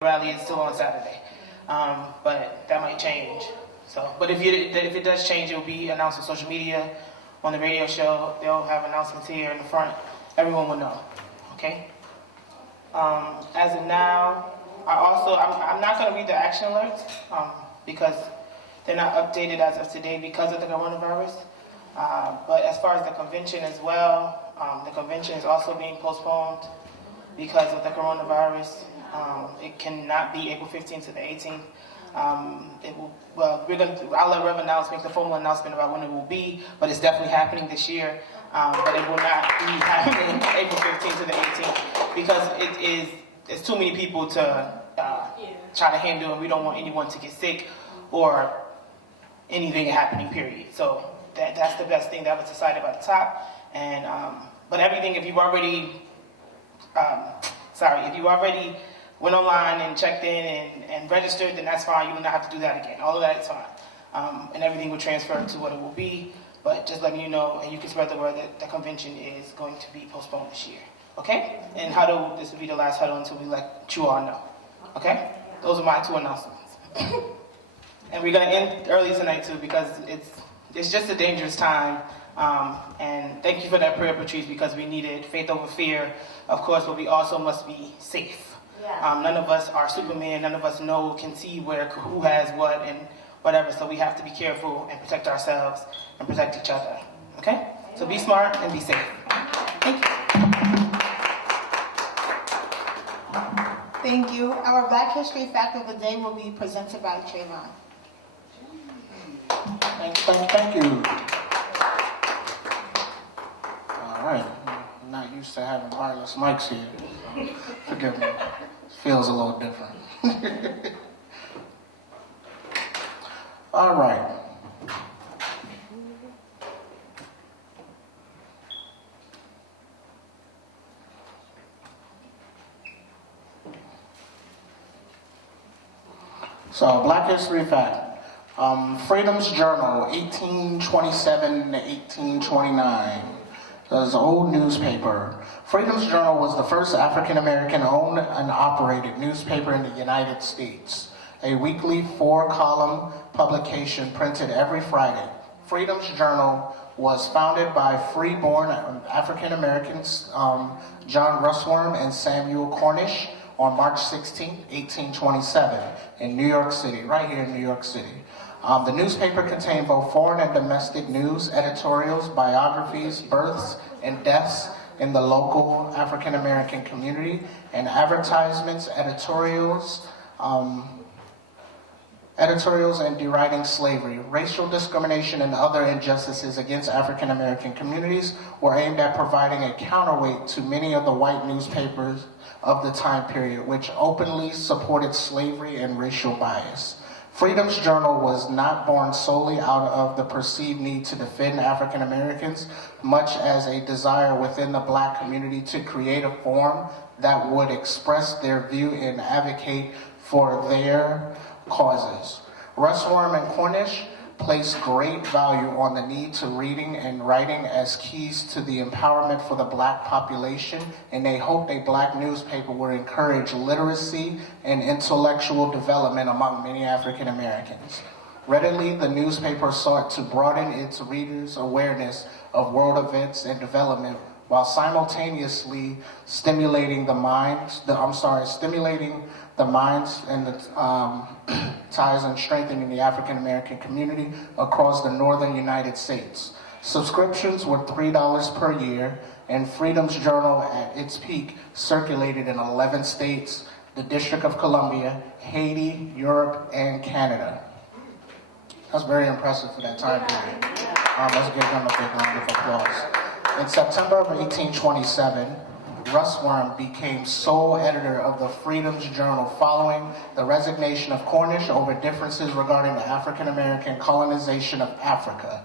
rally is still on Saturday, but that might change. So, but if it does change, it will be announced on social media, on the radio show. They'll have announcements here in the front. Everyone will know. Okay. As of now, I'm not going to read the action alerts because they're not updated as of today because of the coronavirus. But as far as the convention as well, the convention is also being postponed because of the coronavirus. It cannot be April 15th to the 18th. I'll let Rev make the formal announcement about when it will be, but it's definitely happening this year. But it will not be happening April 15th to the 18th because it's too many people to try to handle, and we don't want anyone to get sick or anything happening, period. So that's the best thing that was decided by the top. And but everything, if you already went online and checked in and registered, then that's fine. You do not have to do that again. All of that is fine. And everything will transfer to what it will be. But just letting you know, and you can spread the word that the convention is going to be postponed this year. Okay? And Huddle, this will be the last Huddle until we let you all know. Okay? Those are my two announcements. And we're going to end early tonight too because it's just a dangerous time. And thank you for that prayer, Patrice, because we needed faith over fear, of course, but we also must be safe. Yeah. None of us are Superman. None of us can see who has what and whatever. So we have to be careful and protect ourselves and protect each other. Okay? So be smart and be safe. Thank you. Thank you. Our Black History Fact of the Day will be presented by Trayvon. Thank you. All right. I'm not used to having wireless mics here. So forgive me. It feels a little different. All right. So, Black History Fact. Freedom's Journal, 1827 to 1829. That's an old newspaper. Freedom's Journal was the first African-American owned and operated newspaper in the United States. A weekly 4-column publication printed every Friday. Freedom's Journal was founded by freeborn African-Americans John Russwurm and Samuel Cornish on March 16, 1827 in New York City, right here in New York City. The newspaper contained both foreign and domestic news, editorials, biographies, births, and deaths in the local African-American community, and advertisements, editorials and deriding slavery. Racial discrimination and other injustices against African-American communities were aimed at providing a counterweight to many of the white newspapers of the time period, which openly supported slavery and racial bias. Freedom's Journal was not born solely out of the perceived need to defend African Americans, much as a desire within the Black community to create a forum that would express their view and advocate for their causes. Russwurm and Cornish placed great value on the need to reading and writing as keys to the empowerment for the Black population, and they hoped a Black newspaper would encourage literacy and intellectual development among many African Americans. Readily, the newspaper sought to broaden its readers' awareness of world events and development while simultaneously stimulating the minds and the ties and strengthening the African American community across the northern United States. Subscriptions were $3 per year, and Freedom's Journal at its peak circulated in 11 states, the District of Columbia, Haiti, Europe, and Canada. That's very impressive for that time period. Let's give them a big round of applause. In September of 1827, Russwurm became sole editor of the Freedom's Journal following the resignation of Cornish over differences regarding the African-American colonization of Africa.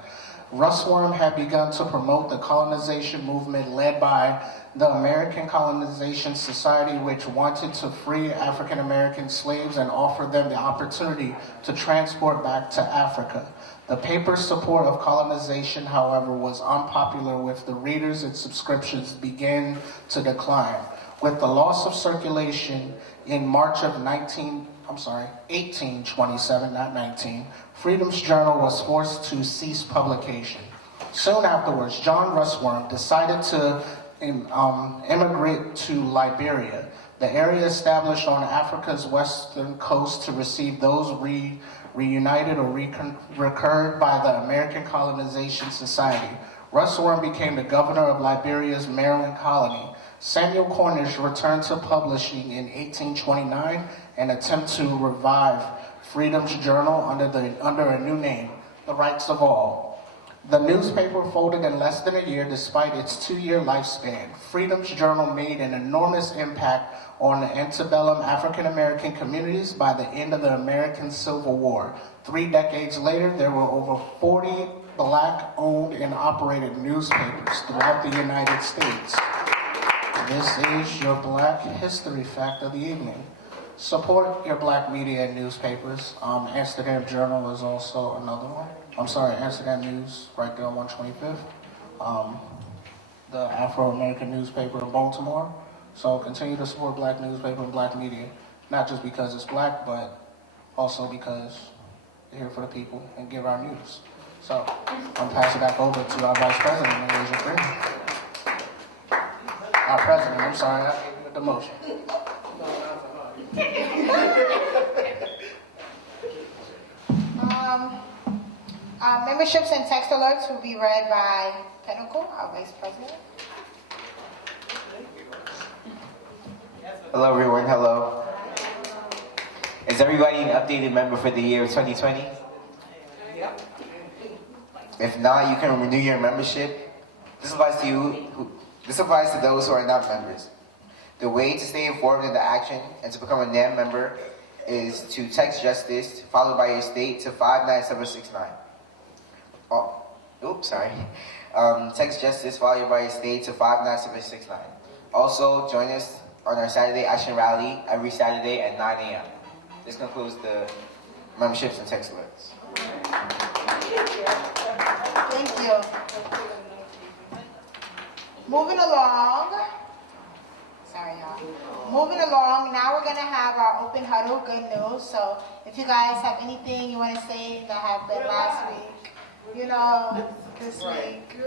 Russwurm had begun to promote the colonization movement led by the American Colonization Society, which wanted to free African-American slaves and offer them the opportunity to transport back to Africa. The paper's support of colonization, however, was unpopular with the readers, and subscriptions began to decline. With the loss of circulation In March of 1827, not 19, Freedom's Journal was forced to cease publication. Soon afterwards, John Russwurm decided to immigrate to Liberia, the area established on Africa's western coast to receive those reunited or recurred by the American Colonization Society. Russwurm became the governor of Liberia's Maryland colony. Samuel Cornish returned to publishing in 1829 and attempted to revive Freedom's Journal under a new name, The Rights of All. The newspaper folded in less than a year despite its 2-year lifespan. Freedom's Journal made an enormous impact on the antebellum African American communities by the end of the American Civil War. 3 decades later, there were over 40 Black-owned and operated newspapers throughout the United States. This is your Black History Fact of the evening. Support your Black media and newspapers. Amsterdam Journal is also another one. Amsterdam News, right there on 125th. The Afro-American newspaper in Baltimore. So continue to support Black newspaper and Black media. Not just because it's Black, but also because they're here for the people and give our news. So I'm passing it back over to our Vice President, Asia Freeman. Our President, I'm sorry, I gave you a demotion. Memberships and text alerts will be read by Pinnacle, our Vice President. Hello everyone, hello. Is everybody an updated member for the year of 2020? Yep. If not, you can renew your membership. This applies to you. This applies to those who are not members. The way to stay informed in the action and to become a NAM member is to text Justice followed by your state to 59769. Text Justice followed by your state to 59769. Also, join us on our Saturday Action Rally every Saturday at 9 a.m. This concludes the memberships and text alerts. Thank you. Moving along. Sorry, y'all. Moving along, now we're going to have our open huddle, good news. So if you guys have anything you want to say that happened last week, this week,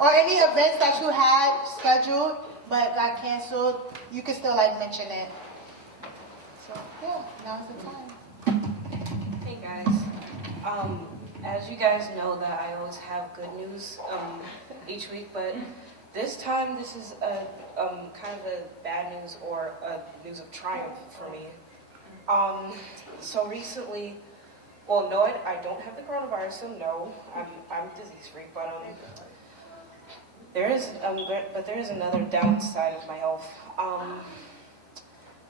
or any events that you had scheduled but got canceled, you can still mention it. So yeah, now's the time. Hey guys, as you guys know that I always have good news each week, but this time this is a kind of a bad news or a news of triumph for me. So recently, well, no, I don't have the coronavirus, so no, I'm disease free, but there is another downside of my health. I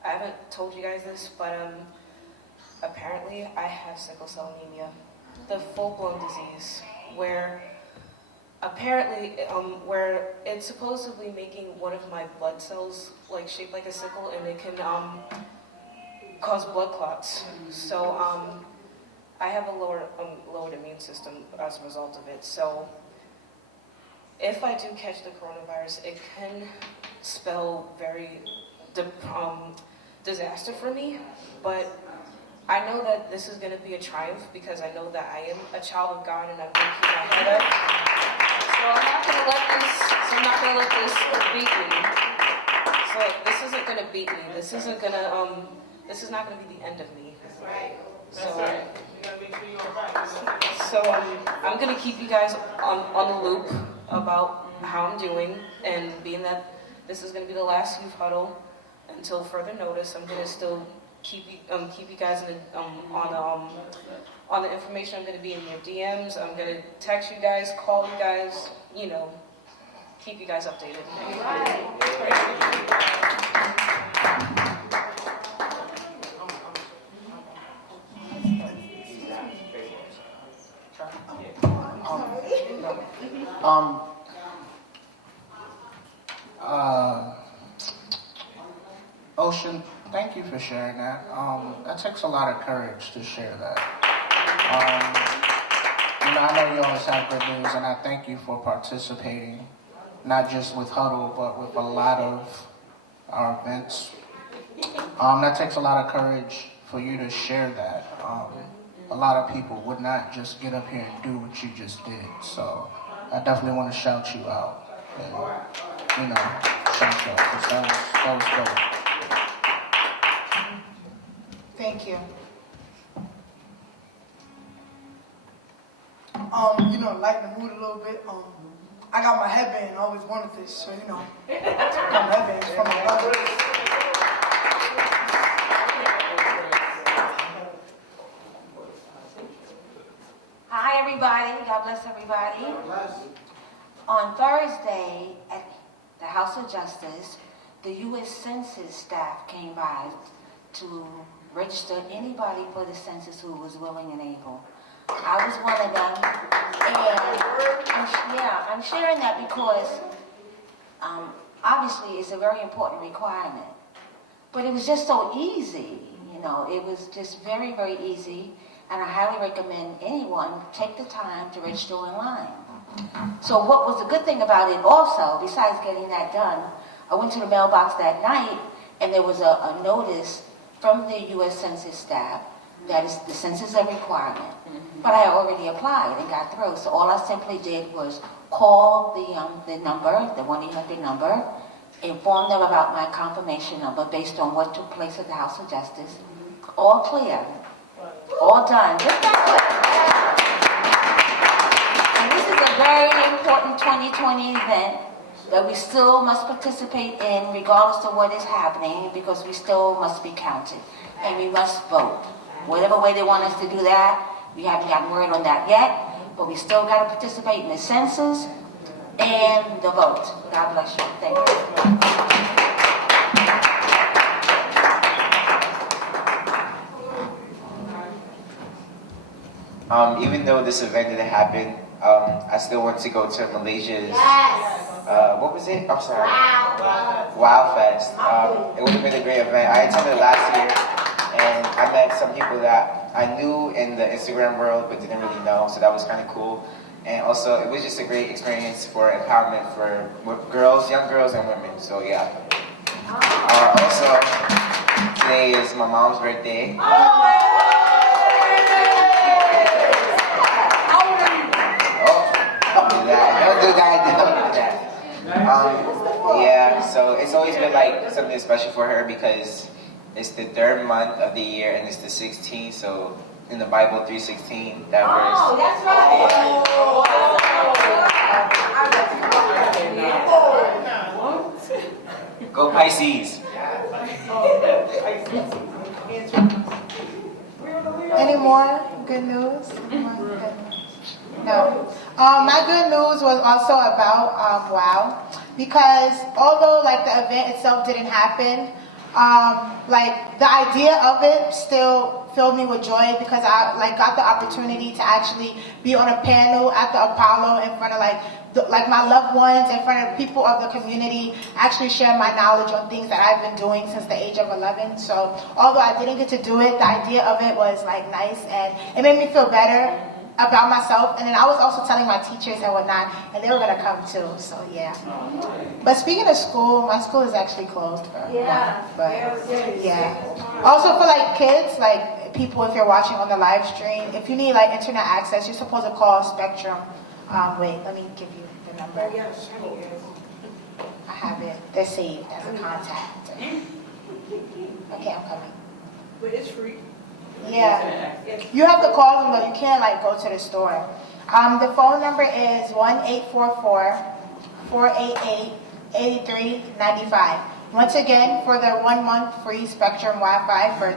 haven't told you guys this, but apparently I have sickle cell anemia, the full-blown disease, where apparently where it's supposedly making one of my blood cells shaped like a sickle, and it can cause blood clots. So I have a lowered immune system as a result of it. So if I do catch the coronavirus, it can spell very disaster for me, but I know that this is going to be a triumph because I know that I am a child of God and I'm going to keep my head up. So I'm not going to let this beat me. So this isn't going to beat me. This is not going to be the end of me. So I'm going to keep you guys on the loop about how I'm doing, and being that this is going to be the last youth huddle until further notice, I'm going to still keep you guys on the information. I'm going to be in your DMs. I'm going to text you guys, call you guys, keep you guys updated. Ocean, thank you for sharing that. That takes a lot of courage to share that. I know you always have good news, and I thank you for participating, not just with Huddle, but with a lot of our events That takes a lot of courage for you to share that. A lot of people would not just get up here and do what you just did. So I definitely want to shout you out and, shout you out because that was dope. Thank you. Lighten the mood a little bit. I got my headband. I always wanted this, so got my headband from my brother. Hi, everybody. God bless everybody. On Thursday at the House of Justice, the U.S. Census staff came by to register anybody for the census who was willing and able. I was one of them, and I'm sharing that because obviously it's a very important requirement. But it was just so easy, it was just very, very easy, and I highly recommend anyone take the time to register online. So what was the good thing about it also, besides getting that done, I went to the mailbox that night, and there was a notice from the U.S. Census staff that is the census a requirement. But I already applied and got through. So all I simply did was call the number, the 1-800 number, inform them about my confirmation number based on what took place at the House of Justice. All clear. All done. Just that quick. And this is a very important 2020 event that we still must participate in regardless of what is happening because we still must be counted. And we must vote. Whatever way they want us to do that, we haven't gotten word on that yet, but we still got to participate in the census and the vote. God bless you. Thank you. Even though this event didn't happen, I still want to go to Malaysia's. What was it? I'm sorry. Wow Fest. It would have been a great event. I attended last year, and I met some people that I knew in the Instagram world but didn't really know, so that was kind of cool. And also, it was just a great experience for empowerment for girls, young girls, and women. So yeah. Also, today is my mom's birthday. Don't do that. So it's always been like something special for her because it's the 3rd month of the year and it's the 16th. So in the Bible, 3:16, that verse. Oh, that's right. Go Pisces. Any more good news? No. My good news was also about WOW, because although like the event itself didn't happen, like the idea of it still filled me with joy because I got the opportunity to actually be on a panel at the Apollo in front of like my loved ones, in front of people of the community, actually share my knowledge on things that I've been doing since the age of 11. So although I didn't get to do it, the idea of it was like nice and it made me feel better about myself. And then I was also telling my teachers and whatnot, and they were gonna come too. So yeah. But speaking of school, my school is actually closed for but yeah. Also for like kids, like people, if you're watching on the live stream, if you need like internet access, you're supposed to call Spectrum. Wait, let me give you the number. I have it. They're saved as a contact. Okay, I'm coming. But it's free. Yeah. You have to call them though. You can't like go to the store. The phone number is 1-844-488-8395. Once again, for the 1 month free Spectrum Wi-Fi for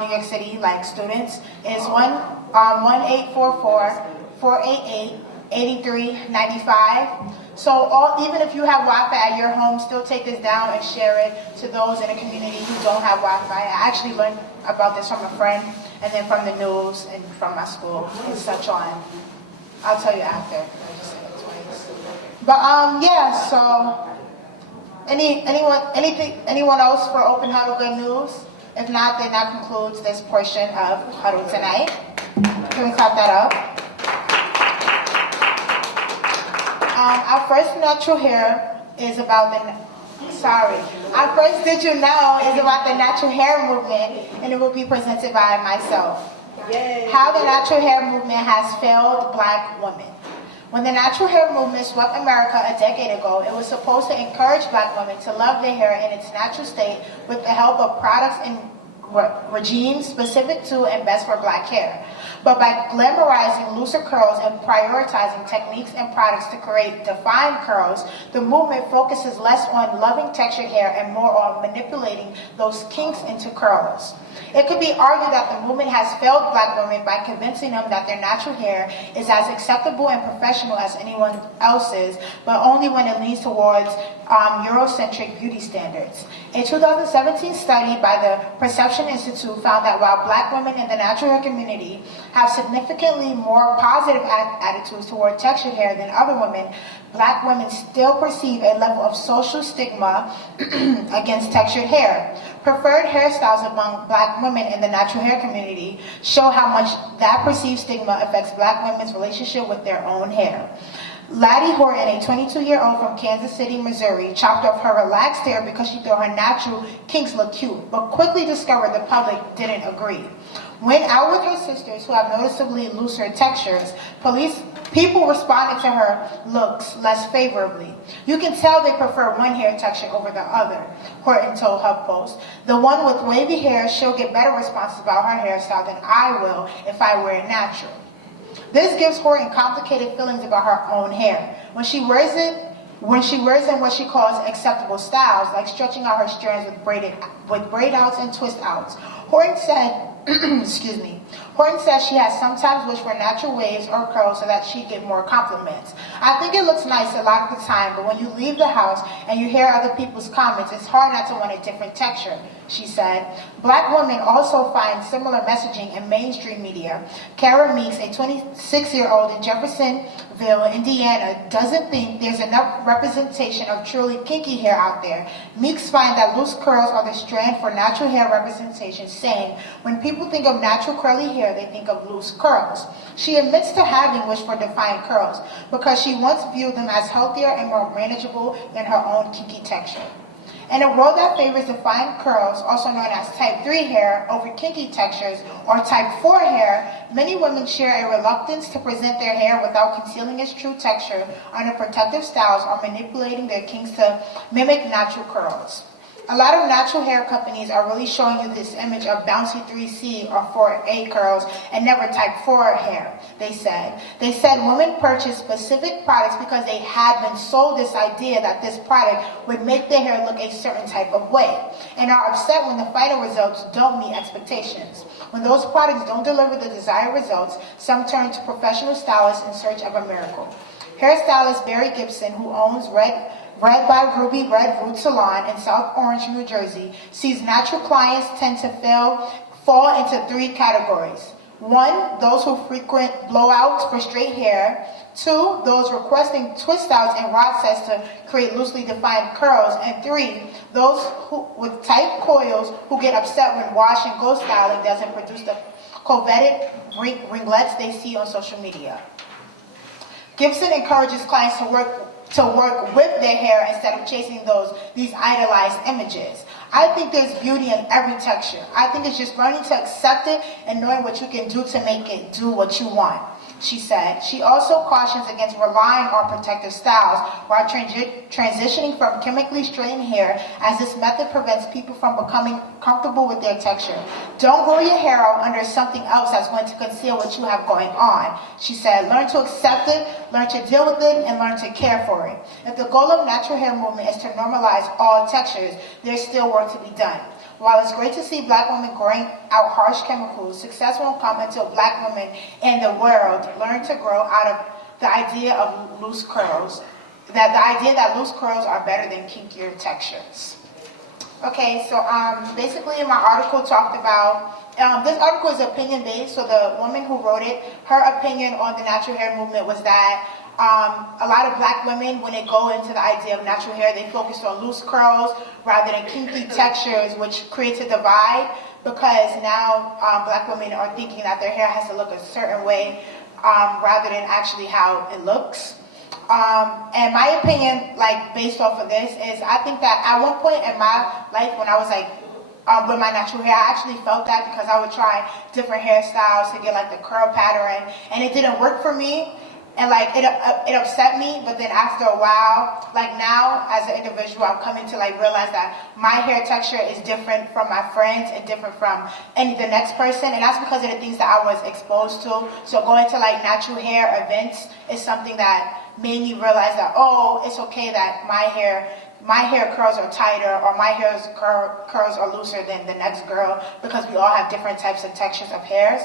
New York City like students is 1-844-488-8395. So even if you have Wi-Fi at your home, still take this down and share it to those in the community who don't have Wi-Fi. I actually learned about this from a friend and then from the news and from my school and such on. I'll tell you after. I just said it twice. But yeah, so anyone else for Open Huddle good news? If not, then that concludes this portion of Huddle tonight. Can we clap that up? Our first natural hair is about the Our first Did You Know is about the natural hair movement, and it will be presented by myself. Yay. How the natural hair movement has failed black women. When the natural hair movement swept America a decade ago, it was supposed to encourage black women to love their hair in its natural state with the help of products and regimes specific to and best for black hair. But by glamorizing looser curls and prioritizing techniques and products to create defined curls, the movement focuses less on loving textured hair and more on manipulating those kinks into curls. It could be argued that the movement has failed black women by convincing them that their natural hair is as acceptable and professional as anyone else's, but only when it leans towards Eurocentric beauty standards. A 2017 study by the Perception Institute found that while black women in the natural hair community have significantly more positive attitudes toward textured hair than other women, black women still perceive a level of social stigma against textured hair. Preferred hairstyles among black women in the natural hair community show how much that perceived stigma affects black women's relationship with their own hair. Laddie Horton, a 22-year-old from Kansas City, Missouri, chopped off her relaxed hair because she thought her natural kinks looked cute, but quickly discovered the public didn't agree. When out with her sisters, who have noticeably looser textures, people responded to her looks less favorably. You can tell they prefer one hair texture over the other, Horton told HuffPost. The one with wavy hair, she'll get better responses about her hairstyle than I will if I wear it natural. This gives Horton complicated feelings about her own hair. When she wears in what she calls acceptable styles, like stretching out her strands with braid outs and twist outs, Horton said, Horton says she has sometimes wished for natural waves or curls so that she'd get more compliments. I think it looks nice a lot of the time, but when you leave the house and you hear other people's comments, it's hard not to want a different texture, she said. Black women also find similar messaging in mainstream media. Kara Meeks, a 26-year-old in Jeffersonville, Indiana, doesn't think there's enough representation of truly kinky hair out there. Meeks finds that loose curls are the strand for natural hair representation, saying, when people think of natural curly hair, they think of loose curls. She admits to having wished for defined curls because she once viewed them as healthier and more manageable than her own kinky texture. In a world that favors defined curls, also known as type 3 hair, over kinky textures, or type 4 hair, many women share a reluctance to present their hair without concealing its true texture under protective styles or manipulating their kinks to mimic natural curls. A lot of natural hair companies are really showing you this image of bouncy 3C or 4A curls and never type 4 hair, they said. They said women purchased specific products because they had been sold this idea that this product would make their hair look a certain type of way, and are upset when the final results don't meet expectations. When those products don't deliver the desired results, some turn to professional stylists in search of a miracle. Hairstylist Barry Gibson, who owns Red by Ruby Red Root Salon in South Orange, New Jersey, sees natural clients tend to fall into 3 categories. 1, those who frequent blowouts for straight hair. 2, those requesting twist outs and rod sets to create loosely defined curls. And 3, those with tight coils who get upset when wash and go styling doesn't produce the coveted ringlets they see on social media. Gibson encourages clients to work with their hair instead of chasing these idolized images. I think there's beauty in every texture. I think it's just learning to accept it and knowing what you can do to make it do what you want, she said. She also cautions against relying on protective styles while transitioning from chemically straightened hair, as this method prevents people from becoming comfortable with their texture. Don't grow your hair out under something else that's going to conceal what you have going on, she said. Learn to accept it, learn to deal with it, and learn to care for it. If the goal of natural hair movement is to normalize all textures, there's still work to be done. While it's great to see black women growing out harsh chemicals, success won't come until black women in the world learn to grow out of the idea of loose curls, that the idea that loose curls are better than kinkier textures. Okay, so basically my article talked about, this article is opinion based, so the woman who wrote it, her opinion on the natural hair movement was that a lot of black women, when they go into the idea of natural hair, they focus on loose curls rather than kinky textures, which creates a divide because now black women are thinking that their hair has to look a certain way rather than actually how it looks. And my opinion, like based off of this, is I think that at one point in my life when I was like with my natural hair, I actually felt that because I would try different hairstyles to get like the curl pattern, and it didn't work for me. And like it upset me, but then after a while, like now as an individual, I'm coming to like realize that my hair texture is different from my friends and different from the next person, and that's because of the things that I was exposed to. So going to like natural hair events is something that made me realize that, oh, it's okay that my hair curls are tighter or my hair's curls are looser than the next girl, because we all have different types of textures of hairs.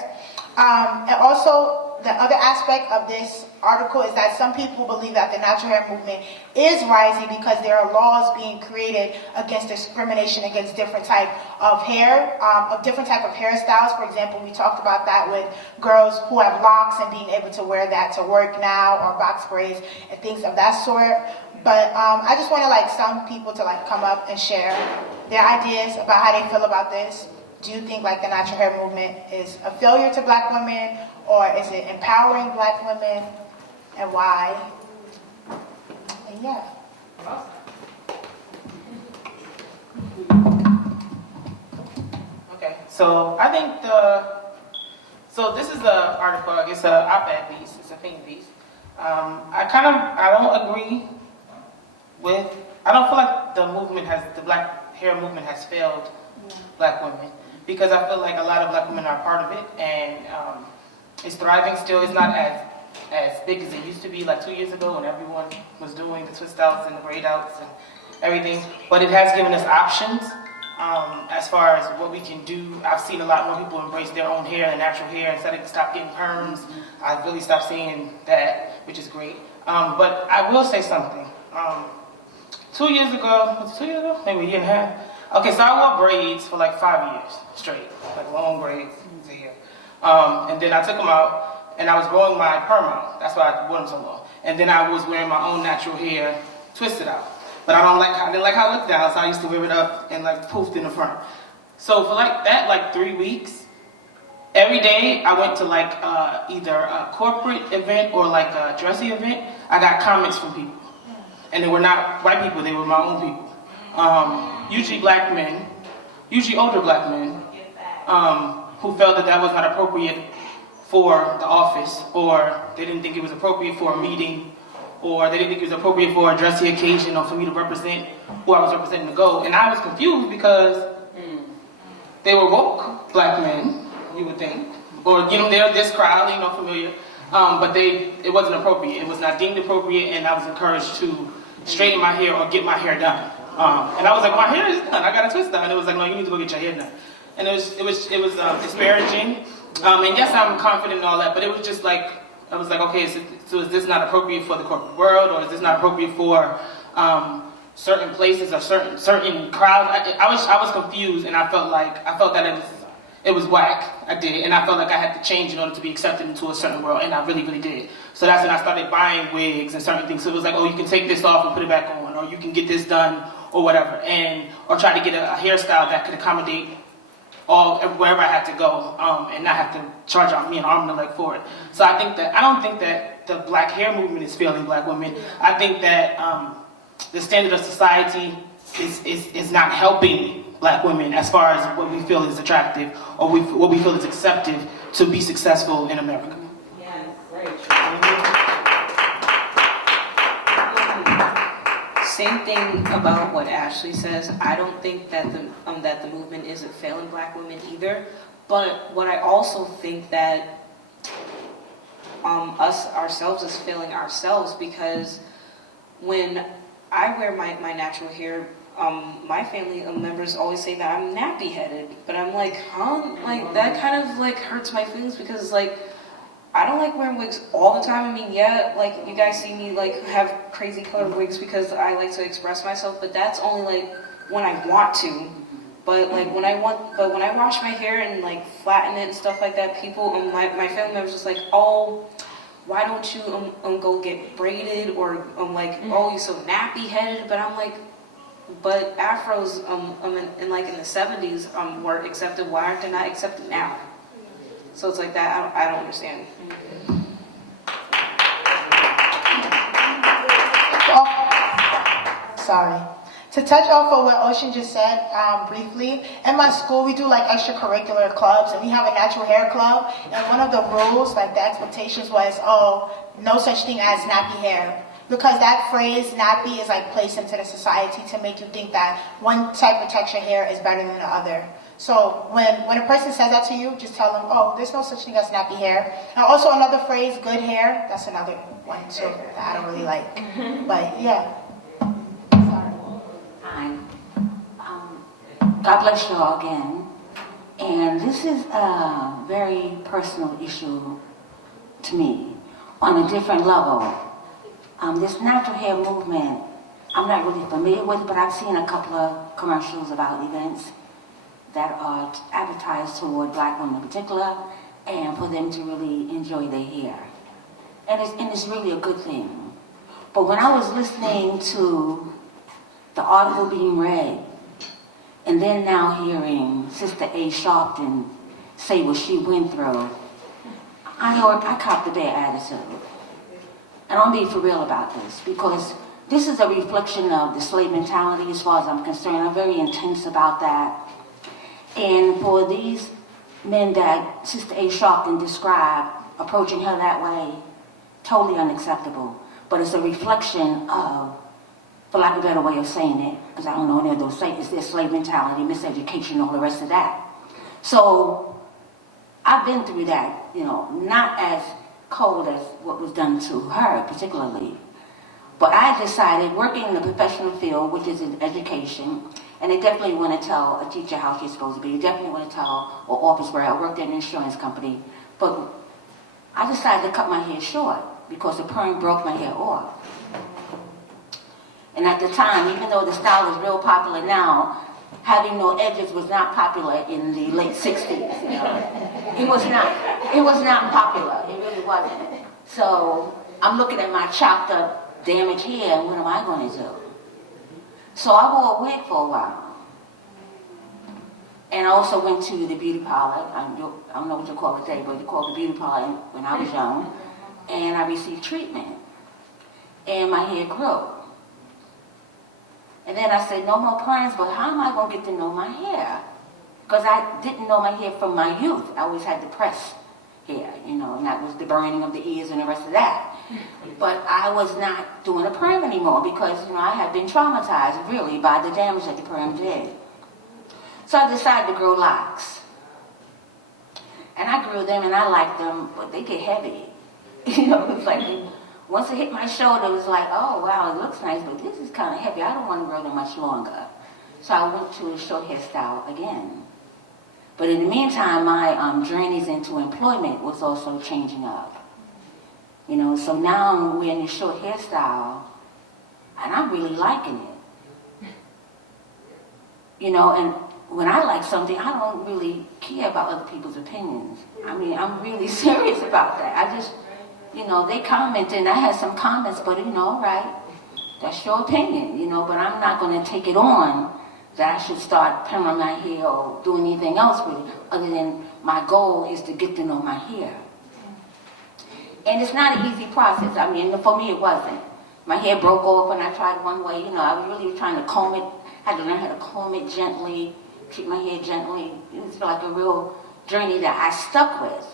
And also, the other aspect of this article is that some people believe that the natural hair movement is rising because there are laws being created against discrimination against different type of hair, different type of hairstyles. For example, we talked about that with girls who have locks and being able to wear that to work now, or box braids and things of that sort. But I just want to like some people to like come up and share their ideas about how they feel about this. Do you think like the natural hair movement is a failure to black women, or is it empowering black women, and why? And yeah. Okay, so I think so this is the article, I guess, an op-ed piece, it's a opinion piece. I don't agree with, I don't feel like the black hair movement has failed black women, because I feel like a lot of black women are part of it, and it's thriving still. It's not as big as it used to be like 2 years ago when everyone was doing the twist outs and the braid outs and everything, but it has given us options as far as what we can do. I've seen a lot more people embrace their own hair and natural hair instead of stop getting perms. I've really stopped seeing that, which is great. But I will say something. 2 years ago, was it 2 years ago? Maybe a year and a half. Okay, so I wore braids for like 5 years straight, like long braids. And then I took them out, and I was growing my perm out. That's why I wore them so long. And then I was wearing my own natural hair, twisted out. But I didn't like how it looked down, so I used to wear it up and like poofed in the front. So for like that, like 3 weeks, every day I went to like either a corporate event or like a dressy event. I got comments from people, and they were not white people; they were my own people. Usually black men, usually older black men, who felt that was not appropriate for the office, or they didn't think it was appropriate for a meeting, or they didn't think it was appropriate for a dressy occasion, or for me to represent who I was representing to go. And I was confused because they were woke black men, you would think, or they're this crowd, familiar, but it wasn't appropriate. It was not deemed appropriate, and I was encouraged to straighten my hair or get my hair done. And I was like, my hair is done. I got a twist done. And it was like, no, you need to go get your hair done. And it was disparaging. And yes, I'm confident in all that, but it was just like, I was like, okay, so is this not appropriate for the corporate world, or is this not appropriate for certain places or certain crowds? I was confused, and I felt that it was whack. I did, and I felt like I had to change in order to be accepted into a certain world, and I really, really did. So that's when I started buying wigs and certain things. So it was like, oh, you can take this off and put it back on, or you can get this done, or whatever, or try to get a hairstyle that could accommodate wherever I had to go, and not have to charge out me an arm and a leg for it. So I don't think that the black hair movement is failing black women. I think that the standard of society is not helping black women as far as what we feel is attractive, or what we feel is accepted to be successful in America. Yes, very true. Same thing about what Ashley says. I don't think that the movement isn't failing black women either. But what I also think that us ourselves is failing ourselves, because when I wear my natural hair, my family members always say that I'm nappy headed, but I'm like, huh? Like that kind of like hurts my feelings, because like I don't like wearing wigs all the time. I mean, yeah, like you guys see me like have crazy colored wigs because I like to express myself, but that's only like when I want to. But like when I wash my hair and like flatten it and stuff like that, people, my family members just like, oh, why don't you go get braided, or oh, you're so nappy headed. But I'm like, but afros in the 70s were accepted. Why aren't they not accepted now? So it's like that. I don't understand. Sorry. To touch off of what Ocean just said briefly, in my school we do like extracurricular clubs, and we have a natural hair club, and one of the rules, like the expectations was, oh, no such thing as nappy hair. Because that phrase, nappy, is like placed into the society to make you think that one type of texture hair is better than the other. So when a person says that to you, just tell them, oh, there's no such thing as nappy hair. And also another phrase, good hair, that's another one too that I don't really like. But yeah. Hi. God bless you all again. And this is a very personal issue to me on a different level. This natural hair movement, I'm not really familiar with it, but I've seen a couple of commercials about events that are advertised toward black women in particular, and for them to really enjoy their hair. And it's really a good thing. But when I was listening to the article being read, and then now hearing Sister A. Sharpton say what she went through, I copped a bad attitude. And I'm being for real about this, because this is a reflection of the slave mentality as far as I'm concerned. I'm very intense about that. And for these men that Sister A. Sharpton described, approaching her that way, totally unacceptable. But it's a reflection of, for lack of a better way of saying it, because I don't know any of those things, it's their slave mentality, miseducation, all the rest of that. So I've been through that, not as cold as what was done to her particularly. But I decided, working in the professional field, which is in education, and they definitely want to tell a teacher how she's supposed to be. They definitely want to tell an office where I worked at an insurance company. But I decided to cut my hair short because the perm broke my hair off. And at the time, even though the style is real popular now, having no edges was not popular in the late 60s. It was not popular. It really wasn't. So I'm looking at my chopped up, damaged hair, and what am I going to do? So I wore a wig for a while. And I also went to the beauty parlor. I don't know what you call it today, but you call it the beauty parlor when I was young. And I received treatment. And my hair grew. And then I said, no more perms, but how am I going to get to know my hair? Because I didn't know my hair from my youth. I always had the press hair, and that was the burning of the ears and the rest of that. But I was not doing a perm anymore because, I had been traumatized, really, by the damage that the perm did. So I decided to grow locks. And I grew them, and I liked them, but they get heavy. It was like, once it hit my shoulder, it was like, oh, wow, it looks nice, but this is kind of heavy. I don't want to grow them much longer. So I went to a short hairstyle again. But in the meantime, my journeys into employment was also changing up. So now we're in this short hairstyle, and I'm really liking it. And when I like something, I don't really care about other people's opinions. I'm really serious about that. I just, they commented, and I had some comments, but all right, that's your opinion, but I'm not going to take it on that I should start perming my hair or do anything else with it, other than my goal is to get to know my hair. And it's not an easy process. For me it wasn't. My hair broke off when I tried one way. I was really trying to comb it. I had to learn how to comb it gently, treat my hair gently. It was like a real journey that I stuck with.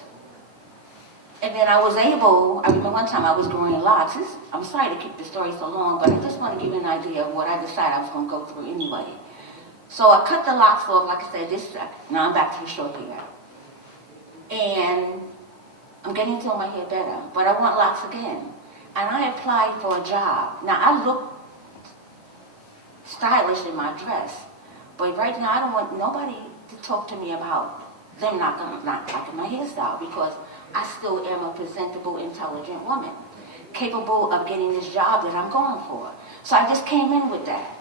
And then I remember one time I was growing locks. I'm sorry to keep the story so long, but I just want to give you an idea of what I decided I was going to go through anyway. So I cut the locks off, like I said, now I'm back to the short hair. And I'm getting to know my hair better, but I want locks again. And I applied for a job. Now I look stylish in my dress, but right now I don't want nobody to talk to me about them not liking my hairstyle, because I still am a presentable, intelligent woman, capable of getting this job that I'm going for. So I just came in with that.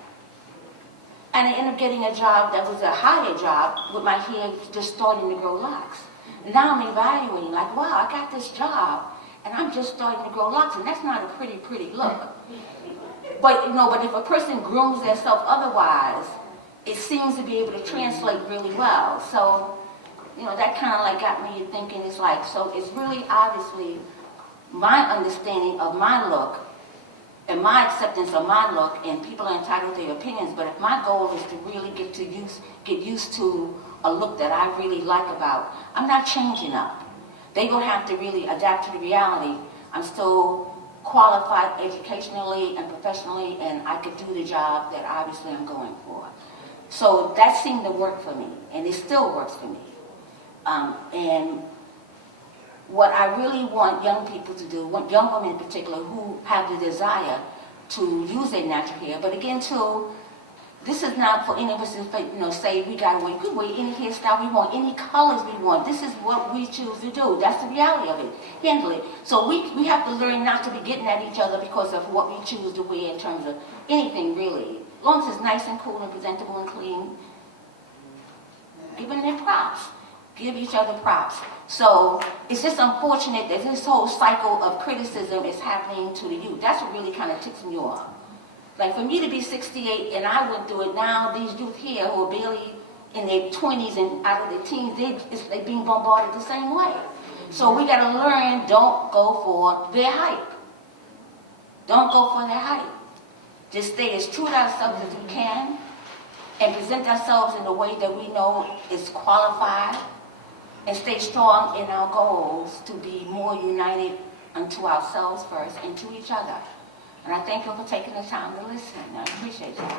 And I ended up getting a job that was a higher job with my hair just starting to grow locks. Now I'm evaluating, like, wow, I got this job, and I'm just starting to grow locks, and that's not a pretty look. But, but if a person grooms themselves otherwise, it seems to be able to translate really well. So, that kind of like got me thinking, it's like, so it's really obviously my understanding of my look and my acceptance of my look, and people are entitled to their opinions, but if my goal is to really get used to a look that I really like about, I'm not changing up. They will have to really adapt to the reality. I'm still qualified educationally and professionally, and I could do the job that obviously I'm going for. So that seemed to work for me, and it still works for me. And what I really want young people to do, want young women in particular who have the desire to use their natural hair, but again too, this is not for any of us to say we gotta wear, we could wear any hairstyle we want, any colors we want. This is what we choose to do. That's the reality of it. Handle it. So we have to learn not to be getting at each other because of what we choose to wear in terms of anything really. As long as it's nice and cool and presentable and clean, giving them props. Give each other props. So it's just unfortunate that this whole cycle of criticism is happening to the youth. That's what really kind of ticks me off. Like for me to be 68 and I went through it, now these youth here who are barely in their 20s and out of their teens, they're being bombarded the same way. So we got to learn, don't go for their hype. Don't go for their hype. Just stay as true to ourselves as we can and present ourselves in a way that we know is qualified, and stay strong in our goals to be more united unto ourselves first and to each other. And I thank you for taking the time to listen. I appreciate that.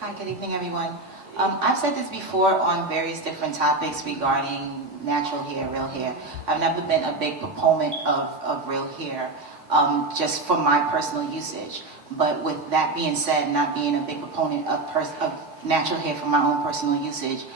Hi, good evening, everyone. I've said this before on various different topics regarding natural hair, real hair. I've never been a big proponent of real hair, just for my personal usage. But with that being said, not being a big proponent of natural hair for my own personal usage,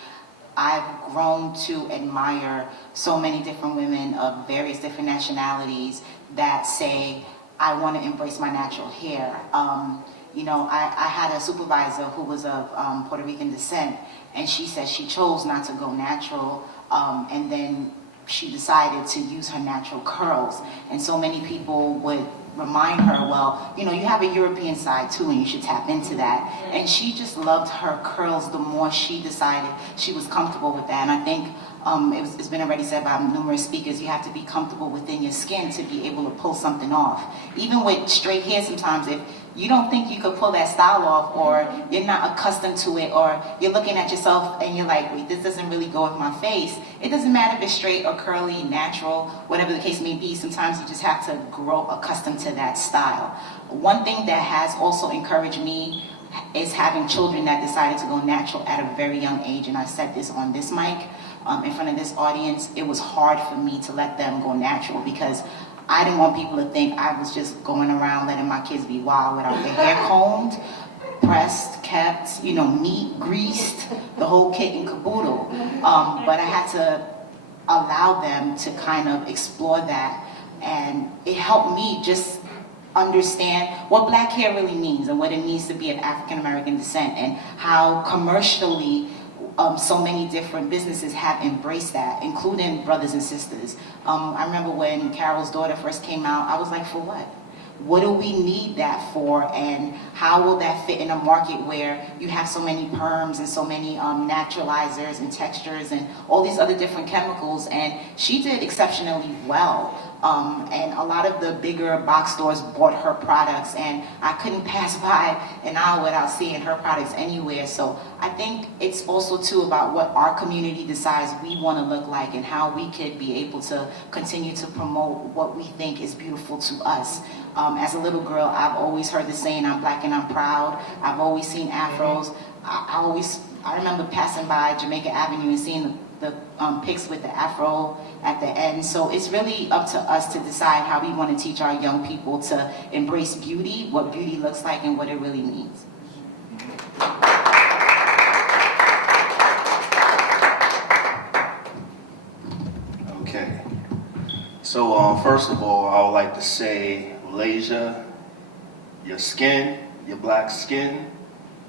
I've grown to admire so many different women of various different nationalities that say, I want to embrace my natural hair. I had a supervisor who was of Puerto Rican descent, and she said she chose not to go natural, and then she decided to use her natural curls. And so many people would remind her, well, you have a European side too, and you should tap into that. And she just loved her curls the more she decided she was comfortable with that. And I think it's been already said by numerous speakers, you have to be comfortable within your skin to be able to pull something off. Even with straight hair, sometimes if you don't think you could pull that style off, or you're not accustomed to it, or you're looking at yourself and you're like, wait, this doesn't really go with my face. It doesn't matter if it's straight or curly, natural, whatever the case may be. Sometimes you just have to grow accustomed to that style. One thing that has also encouraged me is having children that decided to go natural at a very young age. And I said this on this mic, in front of this audience. It was hard for me to let them go natural because I didn't want people to think I was just going around letting my kids be wild without their hair combed, pressed, kept, neat, greased, the whole kit and caboodle. But I had to allow them to kind of explore that, and it helped me just understand what black hair really means and what it means to be of African American descent, and how commercially so many different businesses have embraced that, including brothers and sisters. I remember when Carol's daughter first came out, I was like, for what? What do we need that for, and how will that fit in a market where you have so many perms and so many naturalizers and textures and all these other different chemicals? And she did exceptionally well. And a lot of the bigger box stores bought her products, and I couldn't pass by an aisle without seeing her products anywhere. So I think it's also too about what our community decides we want to look like, and how we could be able to continue to promote what we think is beautiful to us. As a little girl, I've always heard the saying, I'm black and I'm proud. I've always seen afros. I remember passing by Jamaica Avenue and seeing the pics with the afro at the end. So it's really up to us to decide how we want to teach our young people to embrace beauty, what beauty looks like, and what it really means. Okay. So first of all, I would like to say, Malaysia, your skin, your black skin,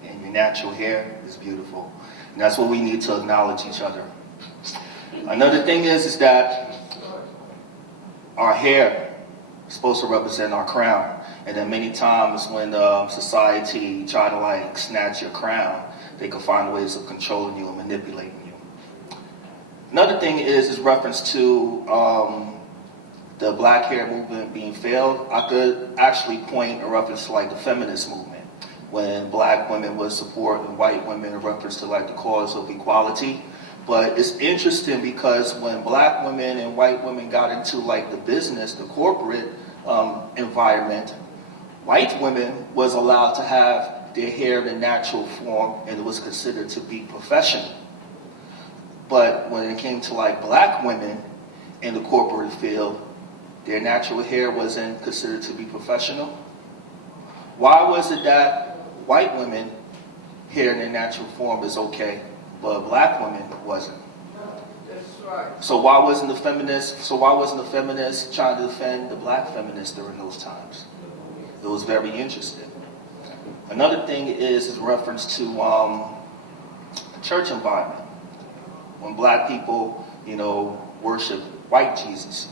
and your natural hair is beautiful. And that's what we need to acknowledge each other. Another thing is that our hair is supposed to represent our crown. And then many times when society try to snatch your crown, they can find ways of controlling you and manipulating you. Another thing is reference to the black hair movement being failed. I could actually point a reference to like the feminist movement, when black women would support and white women in reference to like the cause of equality. But it's interesting because when black women and white women got into like the business, the corporate environment, white women was allowed to have their hair in a natural form and it was considered to be professional. But when it came to like black women in the corporate field, their natural hair wasn't considered to be professional. Why was it that white women hair in their natural form is okay, but black women wasn't? That's right. So why wasn't the feminists trying to defend the black feminists during those times? It was very interesting. Another thing is reference to the church environment. When black people, worship white Jesus.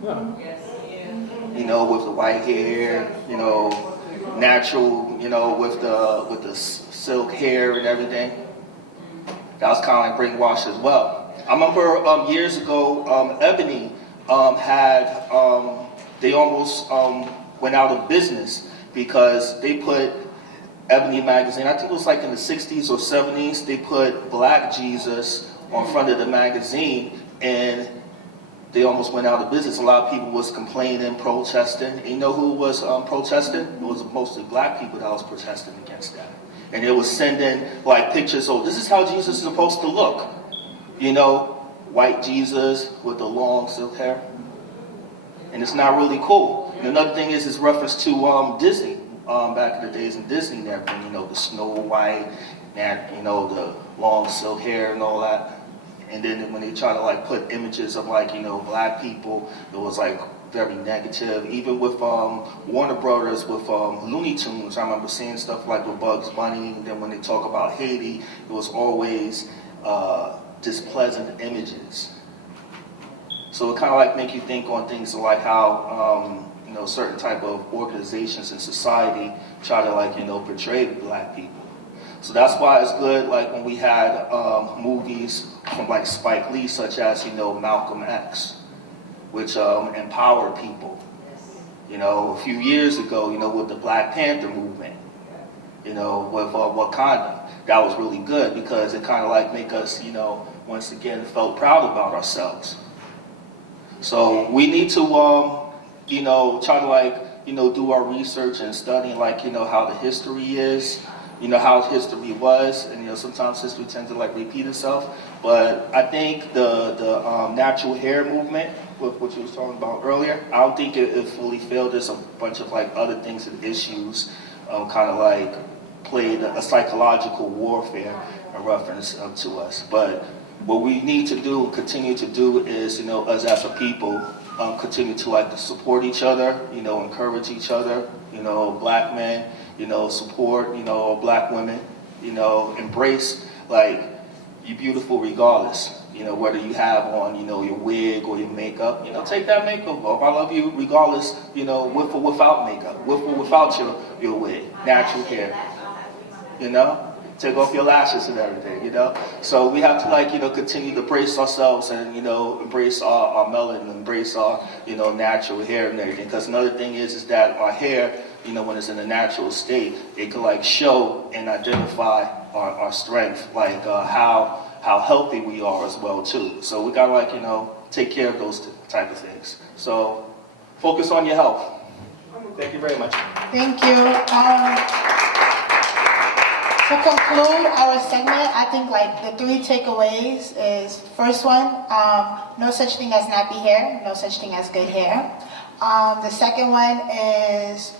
With the white hair, natural, with the silk hair and everything. That was kind of like brainwashed as well. I remember years ago, Ebony they almost went out of business because they put Ebony magazine, I think it was like in the 60s or 70s, they put Black Jesus on front of the magazine, and they almost went out of business. A lot of people was complaining, protesting. And you know who was protesting? It was mostly black people that was protesting against that. And it was sending like pictures, this is how Jesus is supposed to look. White Jesus with the long silk hair. And it's not really cool. And another thing is reference to Disney. Back in the days in Disney and everything, the Snow White, and, the long silk hair and all that. And then when they try to like put images of like, black people, it was like very negative. Even with Warner Brothers, with Looney Tunes, I remember seeing stuff like with Bugs Bunny. And then when they talk about Haiti, it was always displeasant images. So it kind of like make you think on things like how, certain type of organizations in society try to like, portray black people. So that's why it's good, like when we had movies from like Spike Lee, such as, Malcolm X, which empowered people. A few years ago, with the Black Panther movement, with Wakanda, that was really good because it kind of like make us, once again, felt proud about ourselves. So we need to, try to like, do our research and study like, how the history is, how history was, and sometimes history tends to like repeat itself. But I think the natural hair movement, what you was talking about earlier, I don't think it fully failed. There's a bunch of like other things and issues, kind of like played a psychological warfare in reference to us. But what we need to do, continue to do, is us as a people. Continue to like to support each other, encourage each other, black men, support, black women, embrace like you're beautiful regardless, whether you have on, your wig or your makeup, take that makeup off. I love you regardless, with or without makeup, with or without your wig, natural hair, take off your lashes and everything, So we have to like, continue to brace ourselves and, embrace our melanin, embrace our, natural hair and everything. Because another thing is that our hair, when it's in a natural state, it can like show and identify our strength, like how healthy we are as well too. So we gotta like, take care of those type of things. So focus on your health. Thank you very much. Thank you. To conclude our segment, I think like the 3 takeaways is, first one, no such thing as nappy hair, no such thing as good hair. The second one is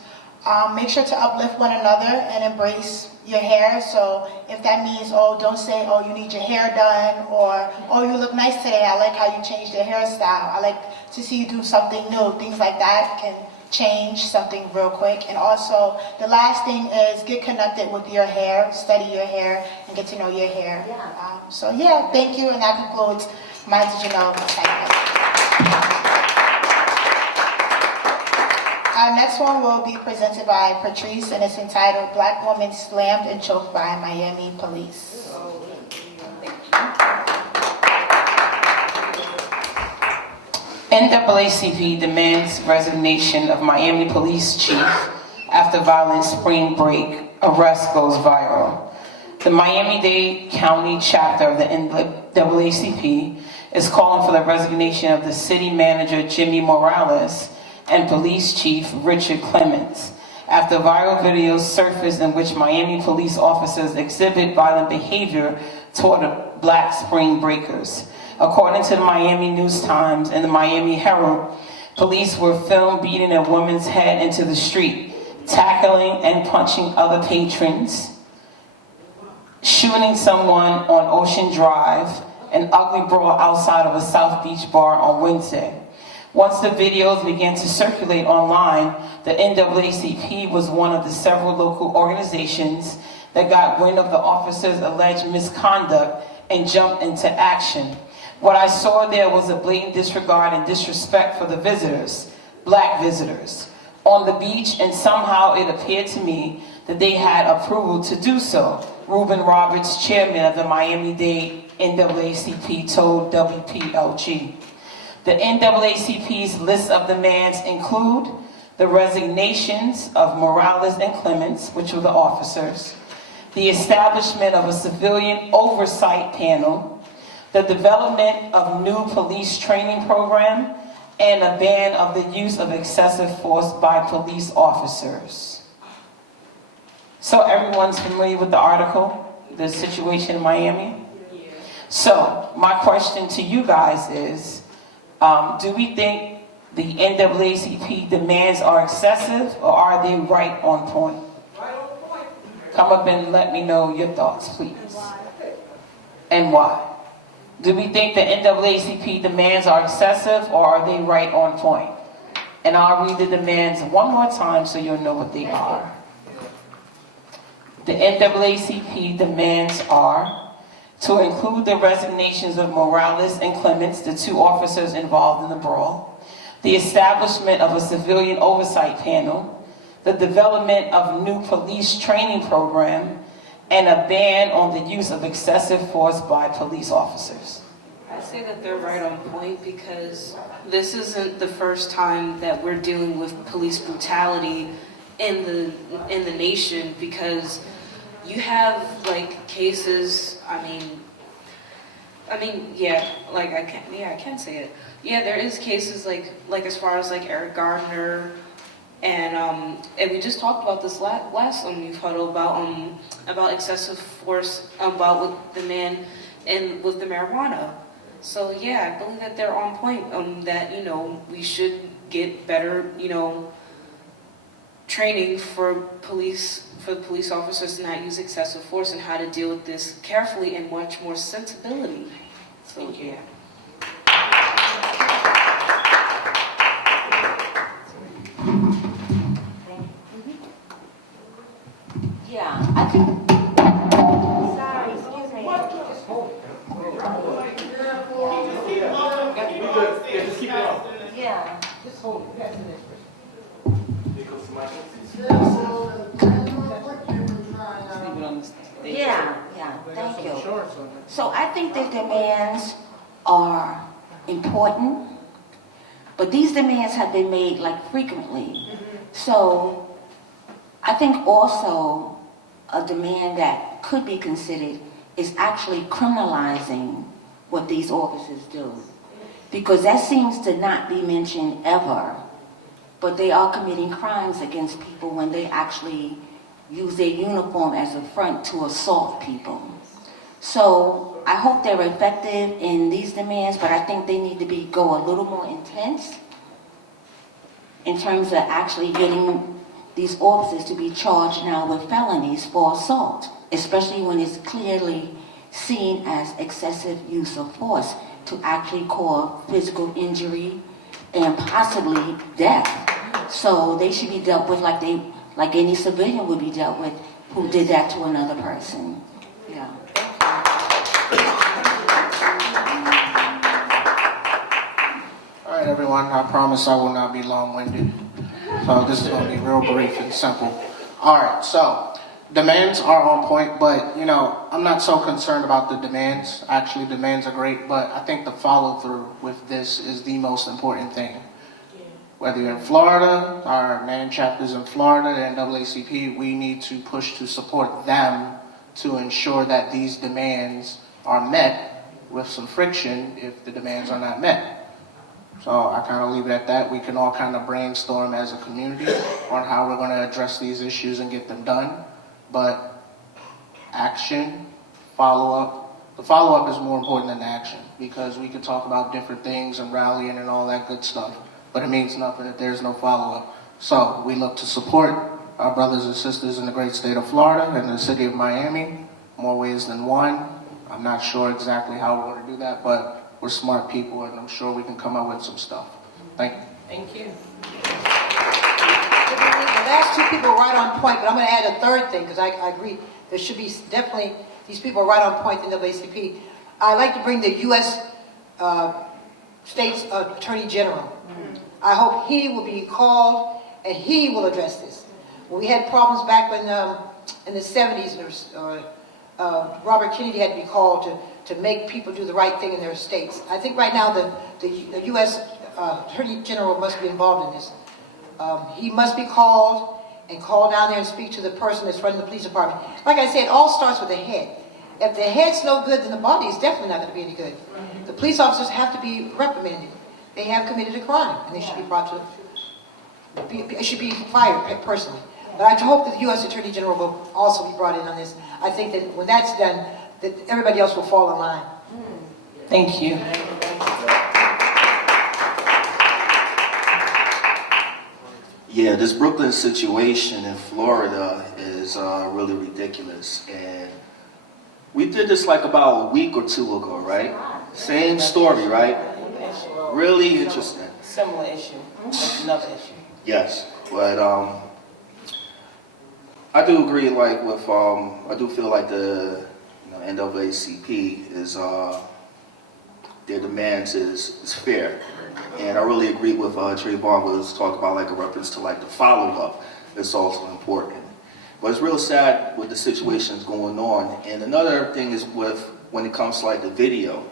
make sure to uplift one another and embrace your hair. So if that means, don't say, you need your hair done, or, you look nice today, I like how you changed your hairstyle, I like to see you do something new, things like that can change something real quick. And also, the last thing is get connected with your hair, study your hair, and get to know your hair. Thank you, and that concludes my Did You Know segment. Our next one will be presented by Patrice, and it's entitled Black Woman Slammed and Choked by Miami Police. NAACP demands resignation of Miami police chief after violent spring break arrest goes viral. The Miami-Dade County chapter of the NAACP is calling for the resignation of the city manager Jimmy Morales and police chief Richard Clements after viral videos surfaced in which Miami police officers exhibit violent behavior toward black spring breakers. According to the Miami News Times and the Miami Herald, police were filmed beating a woman's head into the street, tackling and punching other patrons, shooting someone on Ocean Drive, an ugly brawl outside of a South Beach bar on Wednesday. Once the videos began to circulate online, the NAACP was one of the several local organizations that got wind of the officers' alleged misconduct and jumped into action. What I saw there was a blatant disregard and disrespect for the visitors, black visitors, on the beach, and somehow it appeared to me that they had approval to do so. Reuben Roberts, chairman of the Miami-Dade NAACP, told WPLG. The NAACP's list of demands include the resignations of Morales and Clements, which were the officers, the establishment of a civilian oversight panel, the development of new police training program, and a ban of the use of excessive force by police officers. So everyone's familiar with the article, the situation in Miami? So my question to you guys is, do we think the NAACP demands are excessive, or are they right on point? Come up and let me know your thoughts, please. And why? Do we think the NAACP demands are excessive, or are they right on point? And I'll read the demands one more time so you'll know what they are. The NAACP demands are to include the resignations of Morales and Clements, the two officers involved in the brawl, the establishment of a civilian oversight panel, the development of new police training program, and a ban on the use of excessive force by police officers. I say that they're right on point because this isn't the first time that we're dealing with police brutality in the nation, because you have like cases, I can say it. Yeah, there is cases like as far as like Eric Gardner, and we just talked about this last Youth Huddle about excessive force, about with the man and with the marijuana. So yeah, I believe that they're on point. That we should get better training for the police officers to not use excessive force and how to deal with this carefully and much more sensibility. So yeah. Yeah, I think. Sorry, excuse me. Yeah. Just hold it. Yeah, thank you. So I think the demands are important, but these demands have been made frequently. So I think also a demand that could be considered is actually criminalizing what these officers do, because that seems to not be mentioned ever, but they are committing crimes against people when they actually use their uniform as a front to assault people. So I hope they're effective in these demands, but I think they need to go a little more intense in terms of actually getting these officers to be charged now with felonies for assault, especially when it's clearly seen as excessive use of force to actually cause physical injury and possibly death. So they should be dealt with like any civilian would be dealt with who did that to another person. Yeah. All right, everyone, I promise I will not be long-winded. So this is going to be real brief and simple. All right, so Demands are on point, but, I'm not so concerned about the demands. Actually, demands are great, but I think the follow-through with this is the most important thing. Whether you're in Florida, our NAN chapters in Florida, the NAACP, we need to push to support them to ensure that these demands are met with some friction if the demands are not met. So I kind of leave it at that. We can all kind of brainstorm as a community on how we're going to address these issues and get them done. But action, follow-up, the follow-up is more important than the action, because we can talk about different things and rallying and all that good stuff, but it means nothing if there's no follow-up. So we look to support our brothers and sisters in the great state of Florida and the city of Miami, more ways than one. I'm not sure exactly how we're going to do that, but we're smart people, and I'm sure we can come up with some stuff. Thank you. Thank you. The last two people are right on point, but I'm going to add a third thing, because I agree. There should be definitely, these people are right on point in the NAACP. I'd like to bring the U.S. State's Attorney General. I hope he will be called and he will address this. When we had problems back when in the 70s, Robert Kennedy had to be called to make people do the right thing in their states. I think right now the U.S. Attorney General must be involved in this. He must be called and call down there and speak to the person that's running the police department. Like I said, it all starts with the head. If the head's no good, then the body is definitely not going to be any good. The police officers have to be reprimanded. They have committed a crime, and they should be brought to, should be fired personally. But I hope that the U.S. Attorney General will also be brought in on this. I think that when that's done, that everybody else will fall in line. Thank you. Yeah, this Brooklyn situation in Florida is really ridiculous. And we did this like about a week or two ago, right? Same story, right? Really interesting. Similar issue. Another issue. Yes, but I do agree. Like with I do feel like the NAACP is their demands is fair, and I really agree with Trayvon was talking about, like a reference to like the follow up. It's also important, but it's real sad with the situations going on. And another thing is with when it comes to like the video.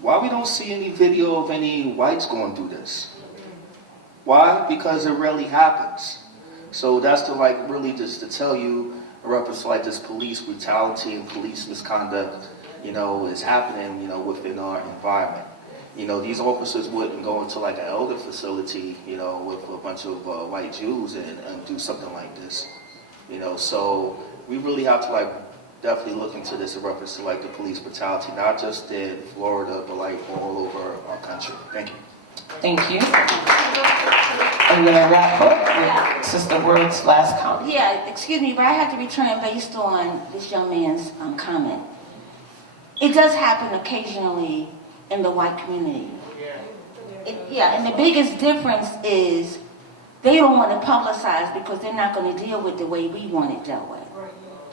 Why we don't see any video of any whites going through this? Why? Because it rarely happens. So that's to like really just to tell you a reference to like this police brutality and police misconduct, is happening, within our environment. These officers wouldn't go into like an elder facility, with a bunch of white Jews and do something like this. So we really have to like definitely look into this in reference to like the police brutality, not just in Florida, but like all over our country. Thank you. Thank you. I'm going to wrap up with Sister Word's last comment. Yeah, excuse me, but I have to return based on this young man's comment. It does happen occasionally in the white community. And the biggest difference is they don't want to publicize because they're not going to deal with the way we want it dealt with.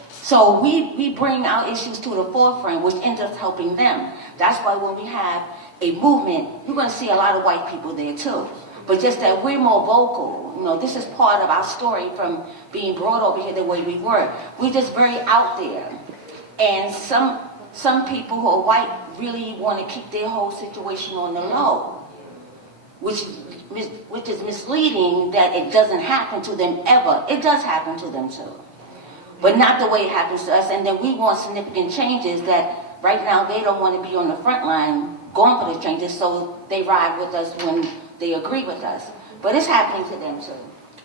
So we bring our issues to the forefront, which ends up helping them. That's why when we have a movement, you're going to see a lot of white people there too. But just that we're more vocal. This is part of our story from being brought over here the way we were. We're just very out there. And some people who are white really want to keep their whole situation on the low, which is misleading that it doesn't happen to them ever. It does happen to them too. But not the way it happens to us. And then we want significant changes that right now they don't want to be on the front line going for the changes, so they ride with us when they agree with us. But it's happening to them too.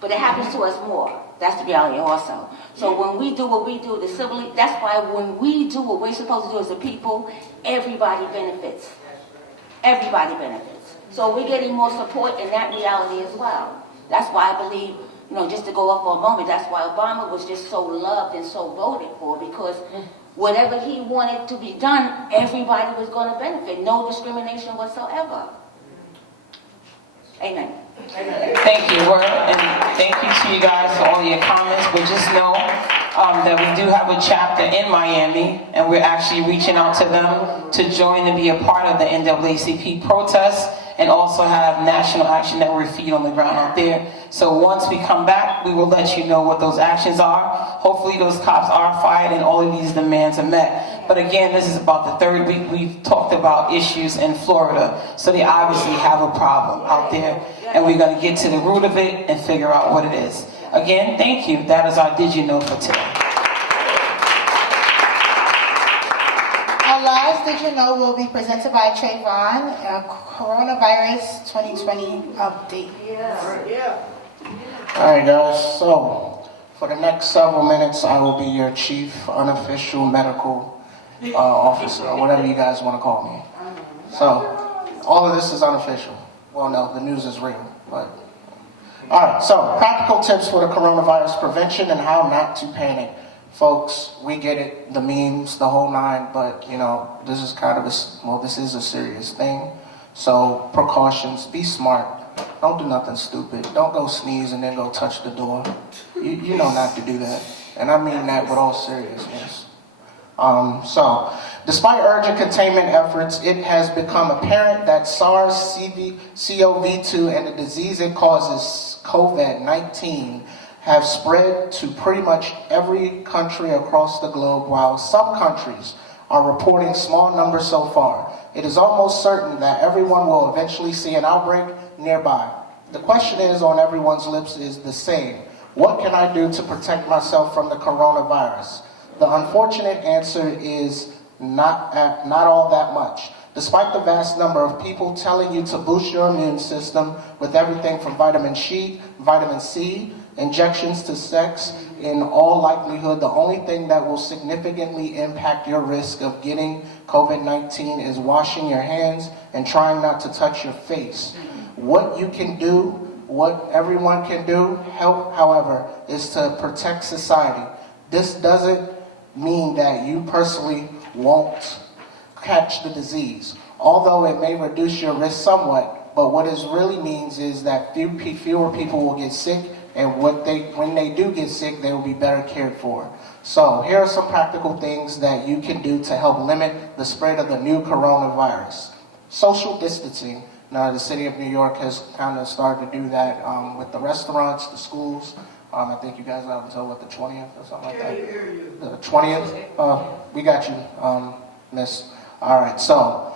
But it happens to us more. That's the reality also. So when we do what we do, that's why when we do what we're supposed to do as a people, everybody benefits. Everybody benefits. So we're getting more support in that reality as well. That's why I believe, just to go off for a moment, that's why Obama was just so loved and so voted for, because whatever he wanted to be done, everybody was going to benefit. No discrimination whatsoever. Amen. Thank you, Word, and thank you to you guys for all your comments. But just know that we do have a chapter in Miami, and we're actually reaching out to them to join and be a part of the NAACP protests and also have national action that we're feet on the ground out there. So once we come back, we will let you know what those actions are. Hopefully those cops are fired and all of these demands are met. But again, this is about the third week we've talked about issues in Florida. So they obviously have a problem out there, and we're going to get to the root of it and figure out what it is. Again, thank you. That is our Did You Know for today. Our last Did You Know will be presented by Trayvon, a coronavirus 2020 update. All right, guys. So for the next several minutes, I will be your chief unofficial medical officer, or whatever you guys want to call me. So all of this is unofficial. Well, no, the news is real, but all right. So practical tips for the coronavirus prevention and how not to panic. Folks, we get it, the memes, the whole nine, but you know, this is kind of this is a serious thing. So precautions, be smart. Don't do nothing stupid. Don't go sneeze and then go touch the door. You know not to do that. And I mean that with all seriousness. So, despite urgent containment efforts, it has become apparent that SARS-CoV-2 and the disease it causes, COVID-19, have spread to pretty much every country across the globe, while some countries are reporting small numbers so far. It is almost certain that everyone will eventually see an outbreak nearby. The question is on everyone's lips is the same. What can I do to protect myself from the coronavirus? The unfortunate answer is not all that much. Despite the vast number of people telling you to boost your immune system with everything from vitamin C, injections to sex, in all likelihood, the only thing that will significantly impact your risk of getting COVID-19 is washing your hands and trying not to touch your face. What you can do, what everyone can do, help, however, is to protect society. This doesn't mean that you personally won't catch the disease, although it may reduce your risk somewhat, but what it really means is that fewer people will get sick, and when they do get sick, they will be better cared for. So here are some practical things that you can do to help limit the spread of the new coronavirus. Social distancing. Now, the city of New York has kind of started to do that with the restaurants, the schools. I think you guys have until, what, the 20th or something like that? The 20th? We got you, miss. All right, so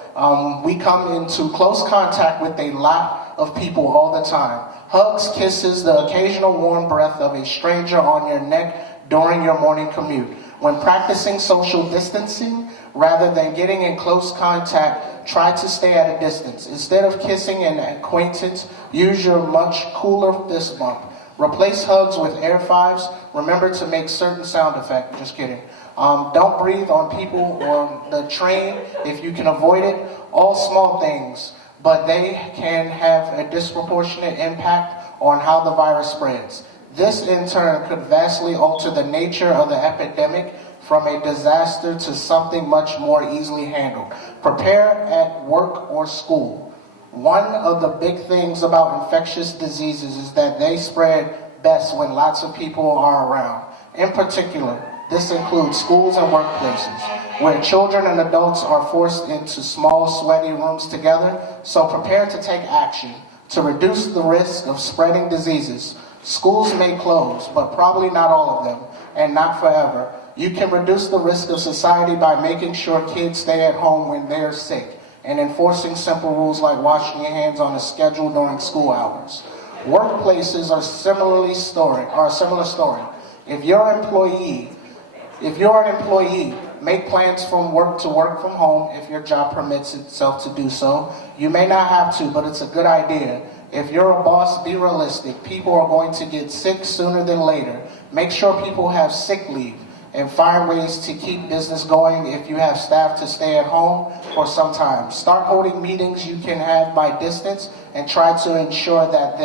we come into close contact with a lot of people all the time. Hugs, kisses, the occasional warm breath of a stranger on your neck during your morning commute. When practicing social distancing, rather than getting in close contact, try to stay at a distance. Instead of kissing an acquaintance, use your much cooler fist bump. Replace hugs with air fives. Remember to make certain sound effects. Just kidding. Don't breathe on people on the train if you can avoid it. All small things, but they can have a disproportionate impact on how the virus spreads. This, in turn, could vastly alter the nature of the epidemic from a disaster to something much more easily handled. Prepare at work or school. One of the big things about infectious diseases is that they spread best when lots of people are around. In particular, this includes schools and workplaces, where children and adults are forced into small, sweaty rooms together, so prepare to take action to reduce the risk of spreading diseases. Schools may close, but probably not all of them, and not forever. You can reduce the risk of society by making sure kids stay at home when they're sick, and enforcing simple rules like washing your hands on a schedule during school hours. Workplaces are a similar story. If you're an employee, make plans from work to work from home if your job permits itself to do so. You may not have to, but it's a good idea. If you're a boss, be realistic. People are going to get sick sooner than later. Make sure people have sick leave and find ways to keep business going if you have staff to stay at home for some time. Start holding meetings you can have by distance and try to ensure that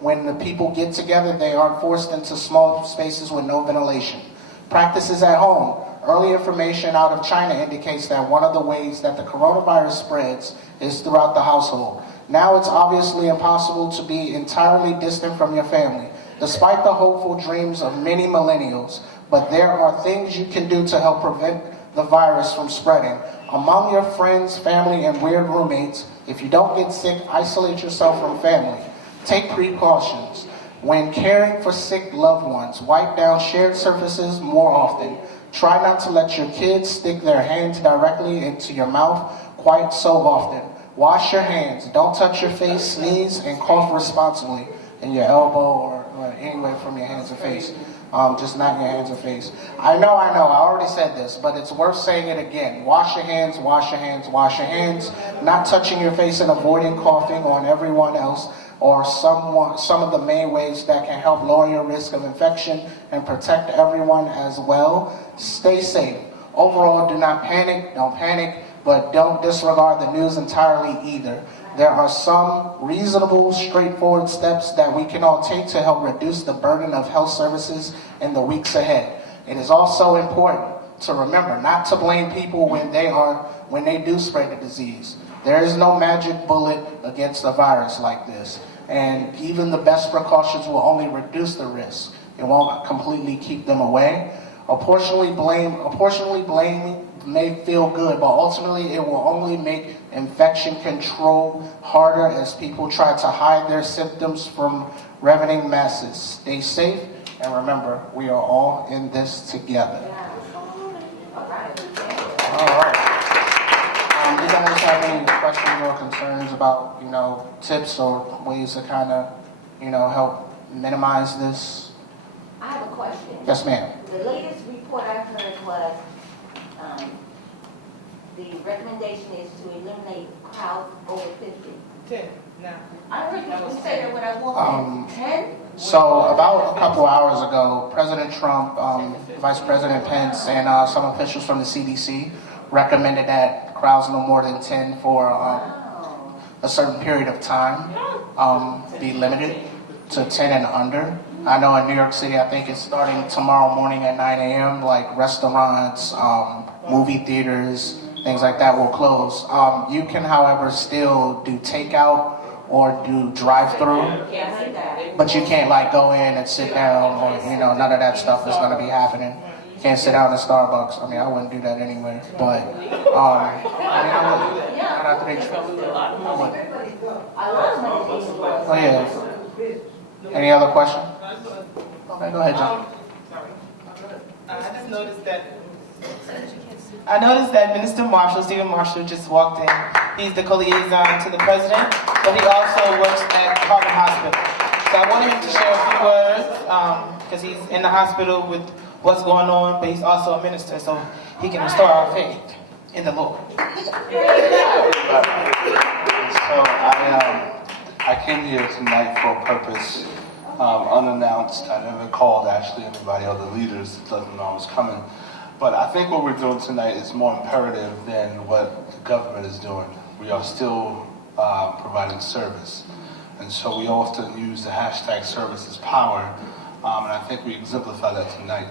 when the people get together, they aren't forced into small spaces with no ventilation. Practices at home. Early information out of China indicates that one of the ways that the coronavirus spreads is throughout the household. Now it's obviously impossible to be entirely distant from your family, despite the hopeful dreams of many millennials. But there are things you can do to help prevent the virus from spreading among your friends, family, and weird roommates. If you don't get sick, isolate yourself from family. Take precautions. When caring for sick loved ones, wipe down shared surfaces more often. Try not to let your kids stick their hands directly into your mouth quite so often. Wash your hands. Don't touch your face, sneeze, and cough responsibly in your elbow or anywhere from your hands and face. Just not in your hands and face. I know, I already said this, but it's worth saying it again. Wash your hands, wash your hands, wash your hands. Not touching your face and avoiding coughing on everyone else or some of the main ways that can help lower your risk of infection and protect everyone as well. Stay safe. Overall, do not panic, don't panic, but don't disregard the news entirely either. There are some reasonable, straightforward steps that we can all take to help reduce the burden of health services in the weeks ahead. It is also important to remember not to blame people when they do spread the disease. There is no magic bullet against a virus like this, and even the best precautions will only reduce the risk. It won't completely keep them away. Apportionately blame may feel good, but ultimately it will only make infection control harder as people try to hide their symptoms from ravening masses. Stay safe, and remember, we are all in this together. All right. Do you guys have any questions or concerns about, tips or ways to kind of, help minimize this? I have a question. Yes, ma'am. The latest report I heard was the recommendation is to eliminate crowds over 50. 10 now. I heard you say that when I walked in. 10? So about a couple hours ago, President Trump, Vice President Pence, and some officials from the CDC recommended that crowds no more than 10 for a certain period of time be limited to 10 and under. I know in New York City, I think it's starting tomorrow morning at 9 a.m., like restaurants, movie theaters, things like that will close. You can, however, still do takeout or do drive-through, but you can't go in and sit down or, none of that stuff is going to be happening. You can't sit down at Starbucks. I mean, I wouldn't do that anyway, but, I would. Not after they Oh, yeah. Any other question? Okay, go ahead, John. I just noticed that Minister Marshall, Stephen Marshall, just walked in. He's the co-liaison to the president, but he also works at Harvard Hospital. So I wanted him to share a few words because he's in the hospital with what's going on, but he's also a minister, so he can restore our faith in the Lord. So I came here tonight for a purpose, unannounced. I never called actually anybody, other leaders that doesn't know I was coming. But I think what we're doing tonight is more imperative than what the government is doing. We are still providing service. And so we often use the hashtag service is power, and I think we exemplify that tonight.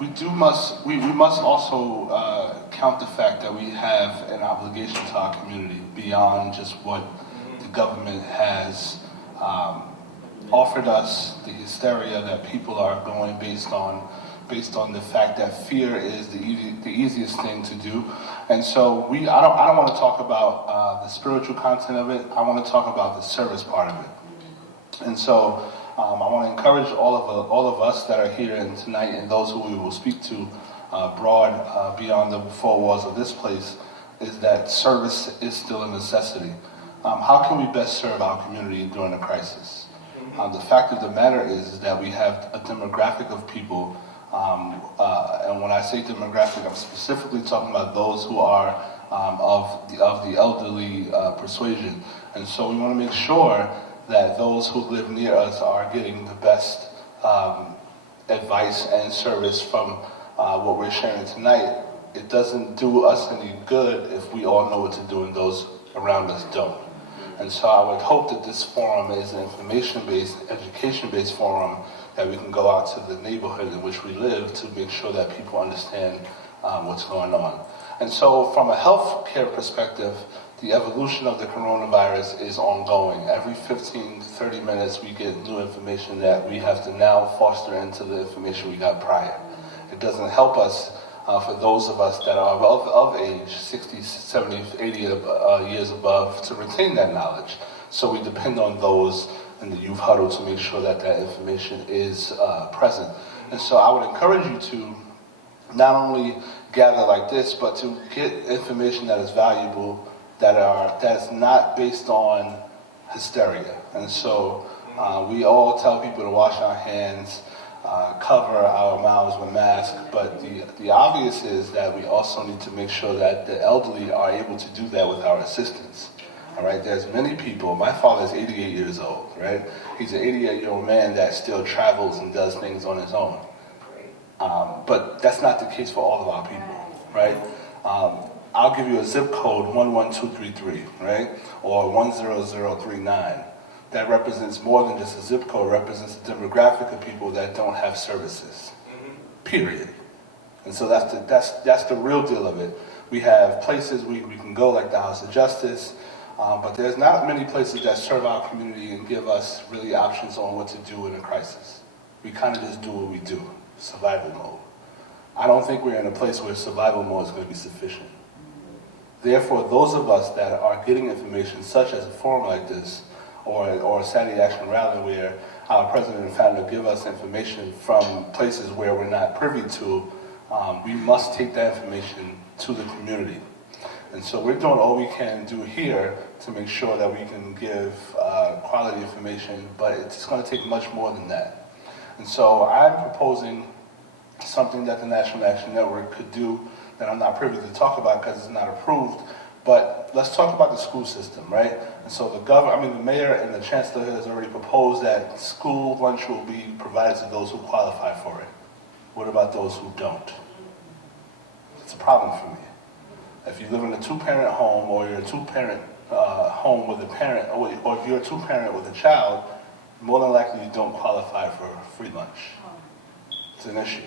We must also count the fact that we have an obligation to our community beyond just what the government has offered us, the hysteria that people are going based on the fact that fear is the easiest thing to do. And so I don't want to talk about the spiritual content of it. I want to talk about the service part of it. And so I want to encourage all of us that are here and tonight, and those who we will speak to broad beyond the four walls of this place, is that service is still a necessity. How can we best serve our community during a crisis? The fact of the matter is that we have a demographic of people, and when I say demographic, I'm specifically talking about those who are of the elderly persuasion. And so we want to make sure that those who live near us are getting the best advice and service from what we're sharing tonight. It doesn't do us any good if we all know what to do and those around us don't. And so I would hope that this forum is an information-based, education-based forum that we can go out to the neighborhood in which we live to make sure that people understand what's going on. And so from a healthcare perspective, the evolution of the coronavirus is ongoing. Every 15 to 30 minutes we get new information that we have to now foster into the information we got prior. It doesn't help us for those of us that are of age, 60, 70, 80 years above, to retain that knowledge. So we depend on those in the youth huddle to make sure that that information is present. And so I would encourage you to not only gather like this, but to get information that is valuable, that is not based on hysteria. And so we all tell people to wash our hands, cover our mouths with masks, but the obvious is that we also need to make sure that the elderly are able to do that with our assistance. All right, there's many people. My father is 88 years old, right? He's an 88-year-old man that still travels and does things on his own. But that's not the case for all of our people, right? I'll give you a zip code, 11233, right? Or 10039. That represents more than just a zip code, represents a demographic of people that don't have services, period. And so that's the real deal of it. We have places we can go, like the House of Justice, but there's not many places that serve our community and give us really options on what to do in a crisis. We kind of just do what we do, survival mode. I don't think we're in a place where survival mode is going to be sufficient. Therefore, those of us that are getting information, such as a forum like this, or a Saturday Action Rally, where our president and founder give us information from places where we're not privy to, we must take that information to the community. And so we're doing all we can do here to make sure that we can give quality information, but it's going to take much more than that. And so I'm proposing something that the National Action Network could do that I'm not privy to talk about because it's not approved. But let's talk about the school system, right? And so the mayor and the chancellor has already proposed that school lunch will be provided to those who qualify for it. What about those who don't? It's a problem for me. If you live in a two-parent home, or you're a two-parent home with a parent, or if you're a two-parent with a child, more than likely you don't qualify for free lunch. It's an issue.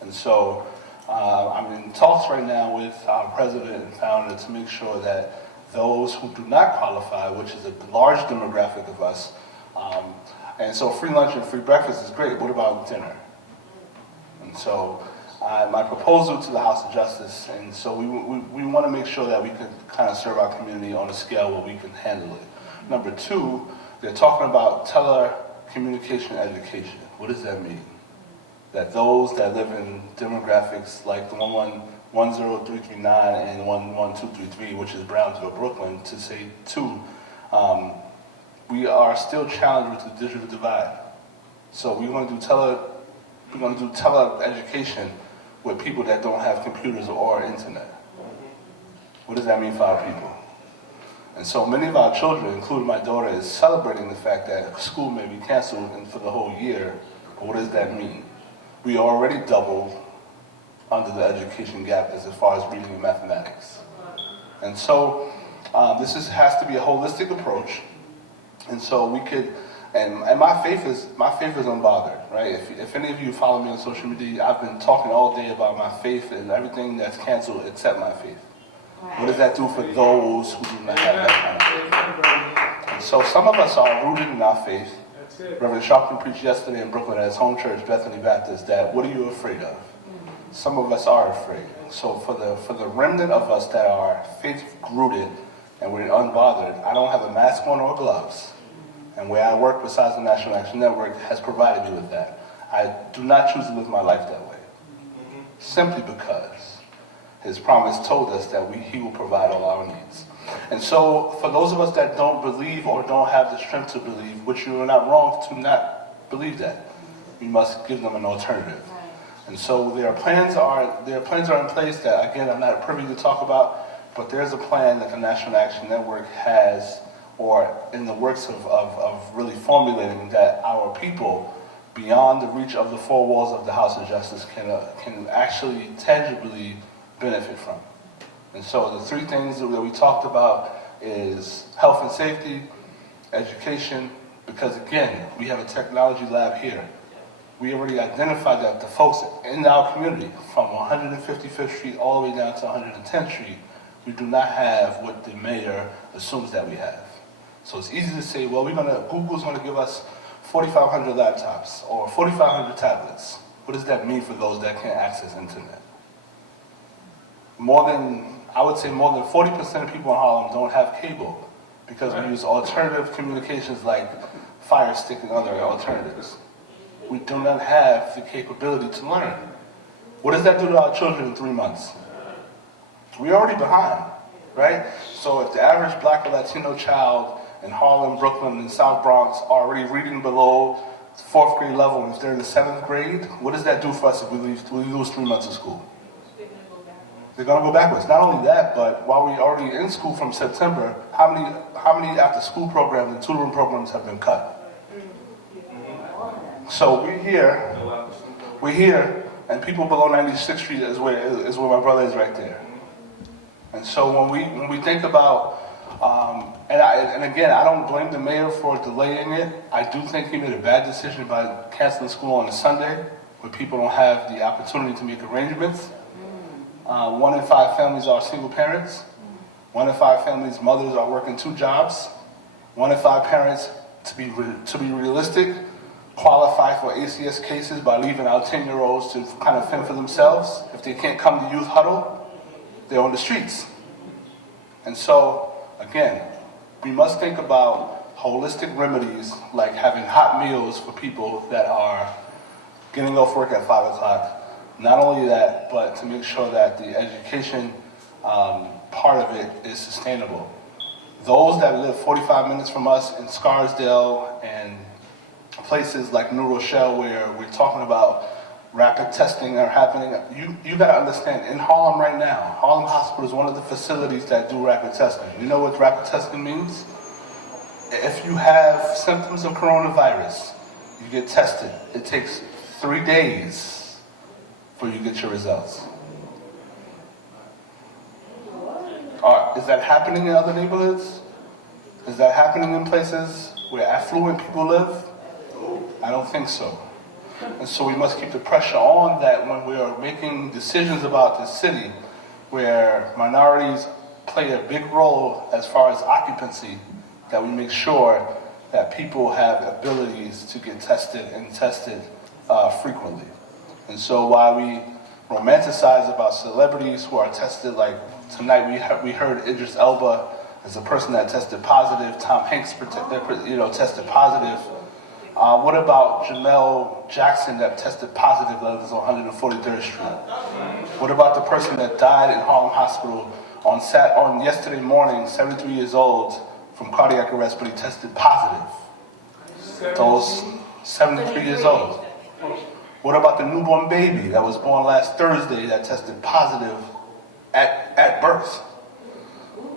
And so I'm in talks right now with our president and founder to make sure that those who do not qualify, which is a large demographic of us, and so free lunch and free breakfast is great. What about dinner? And so my proposal to the House of Justice, and so we want to make sure that we can kind of serve our community on a scale where we can handle it. Number two, they're talking about telecommunication education. What does that mean? That those that live in demographics like the 10339 and 11233, which is Brownsville, Brooklyn, to say two, we are still challenged with the digital divide. So we're going to do tele education with people that don't have computers or internet. What does that mean for our people? And so many of our children, including my daughter, is celebrating the fact that school may be canceled for the whole year. But what does that mean? We already doubled under the education gap as far as reading and mathematics. And so this has to be a holistic approach. And so we could, and my faith is unbothered, right? If any of you follow me on social media, I've been talking all day about my faith and everything that's canceled except my faith. Right. What does that do for those who do not have that kind of faith? And so some of us are rooted in our faith. Reverend Sharpton preached yesterday in Brooklyn at his home church, Bethany Baptist, that what are you afraid of? Some of us are afraid. So for the remnant of us that are faith-rooted and we're unbothered, I don't have a mask on or gloves. And where I work besides the National Action Network has provided me with that. I do not choose to live my life that way. Simply because his promise told us that he will provide all our needs. And so for those of us that don't believe or don't have the strength to believe, which you are not wrong to not believe that, we must give them an alternative. And so their plans are in place that, again, I'm not privy to talk about, but there's a plan that the National Action Network has, or in the works of really formulating, that our people, beyond the reach of the four walls of the House of Justice, can actually tangibly benefit from. And so the three things that we talked about is health and safety, education, because again, we have a technology lab here. We already identified that the folks in our community, from 155th Street all the way down to 110th Street, we do not have what the mayor assumes that we have. So it's easy to say, well, Google's going to give us 4,500 laptops or 4,500 tablets. What does that mean for those that can't access internet? I would say more than 40% of people in Harlem don't have cable because we use alternative communications like Fire Stick and other alternatives. We do not have the capability to learn. What does that do to our children in 3 months? We're already behind, right? So if the average Black or Latino child in Harlem, Brooklyn, and South Bronx are already reading below 4th grade level, and if they're in the 7th grade, what does that do for us if we lose 3 months of school? They're going to go backwards. Not only that, but while we're already in school from September, how many after-school programs and tutoring programs have been cut? So we're here, and people below 96th Street is where my brother is right there. And so when we think about, and again, I don't blame the mayor for delaying it. I do think he made a bad decision by canceling school on a Sunday, where people don't have the opportunity to make arrangements. 1 in 5 families are single parents. 1 in 5 families' mothers are working 2 jobs. 1 in 5 parents, to be realistic, qualify for ACS cases by leaving out 10-year-olds to kind of fend for themselves. If they can't come to Youth Huddle, they're on the streets. And so, again, we must think about holistic remedies like having hot meals for people that are getting off work at 5 o'clock. Not only that, but to make sure that the education part of it is sustainable. Those that live 45 minutes from us in Scarsdale and places like New Rochelle, where we're talking about rapid testing are happening, you got to understand, in Harlem right now, Harlem Hospital is one of the facilities that do rapid testing. You know what rapid testing means? If you have symptoms of coronavirus, you get tested. It takes 3 days before you get your results. Is that happening in other neighborhoods? Is that happening in places where affluent people live? I don't think so. And so we must keep the pressure on that when we are making decisions about the city, where minorities play a big role as far as occupancy, that we make sure that people have abilities to get tested and tested frequently. And so while we romanticize about celebrities who are tested, like tonight we heard Idris Elba as a person that tested positive, Tom Hanks tested positive. What about Jamel Jackson that tested positive that was on 143rd Street? What about the person that died in Harlem Hospital on yesterday morning, 73 years old, from cardiac arrest, but he tested positive? Those 73 years old. What about the newborn baby that was born last Thursday that tested positive at birth?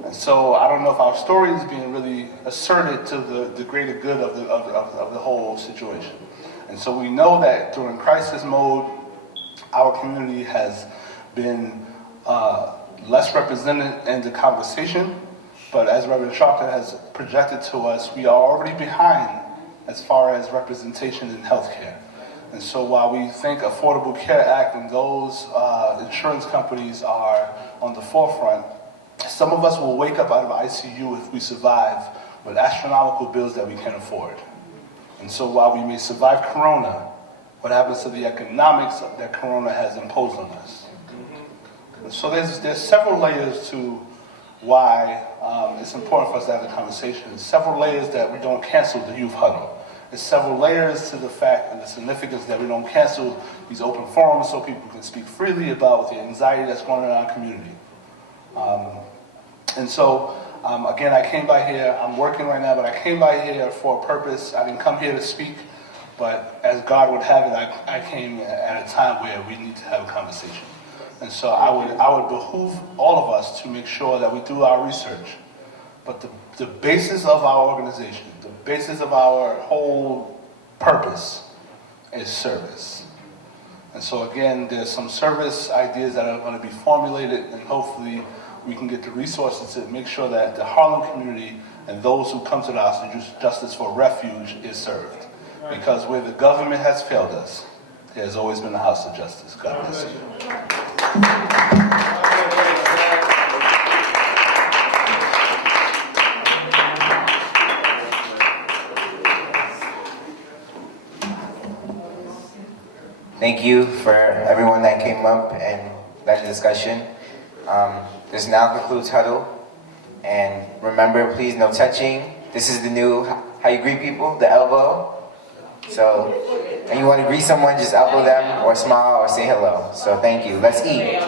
And so I don't know if our story is being really asserted to the greater good of the whole situation. And so we know that during crisis mode, our community has been less represented in the conversation, but as Reverend Sharpton has projected to us, we are already behind as far as representation in healthcare. And so while we think Affordable Care Act and those insurance companies are on the forefront, some of us will wake up out of ICU if we survive with astronomical bills that we can't afford. And so while we may survive Corona, what happens to the economics that Corona has imposed on us? And so there's several layers to why it's important for us to have the conversation. There's several layers that we don't cancel the Youth Huddle. There's several layers to the fact and the significance that we don't cancel these open forums so people can speak freely about the anxiety that's going on in our community. And so, again, I came by here, I'm working right now, but I came by here for a purpose. I didn't come here to speak, but as God would have it, I came at a time where we need to have a conversation. And so I would behoove all of us to make sure that we do our research. But the basis of our organization, the basis of our whole purpose is service. And so again, there's some service ideas that are going to be formulated, and hopefully we can get the resources to make sure that the Harlem community and those who come to the House of Justice for Refuge is served. Because where the government has failed us, there's always been the House of Justice. God bless you. Thank you for everyone that came up and led the discussion. This now concludes Huddle. And remember, please, no touching. This is the new, how you greet people, the elbow. So, when you want to greet someone, just elbow them, or smile, or say hello. So thank you. Let's eat.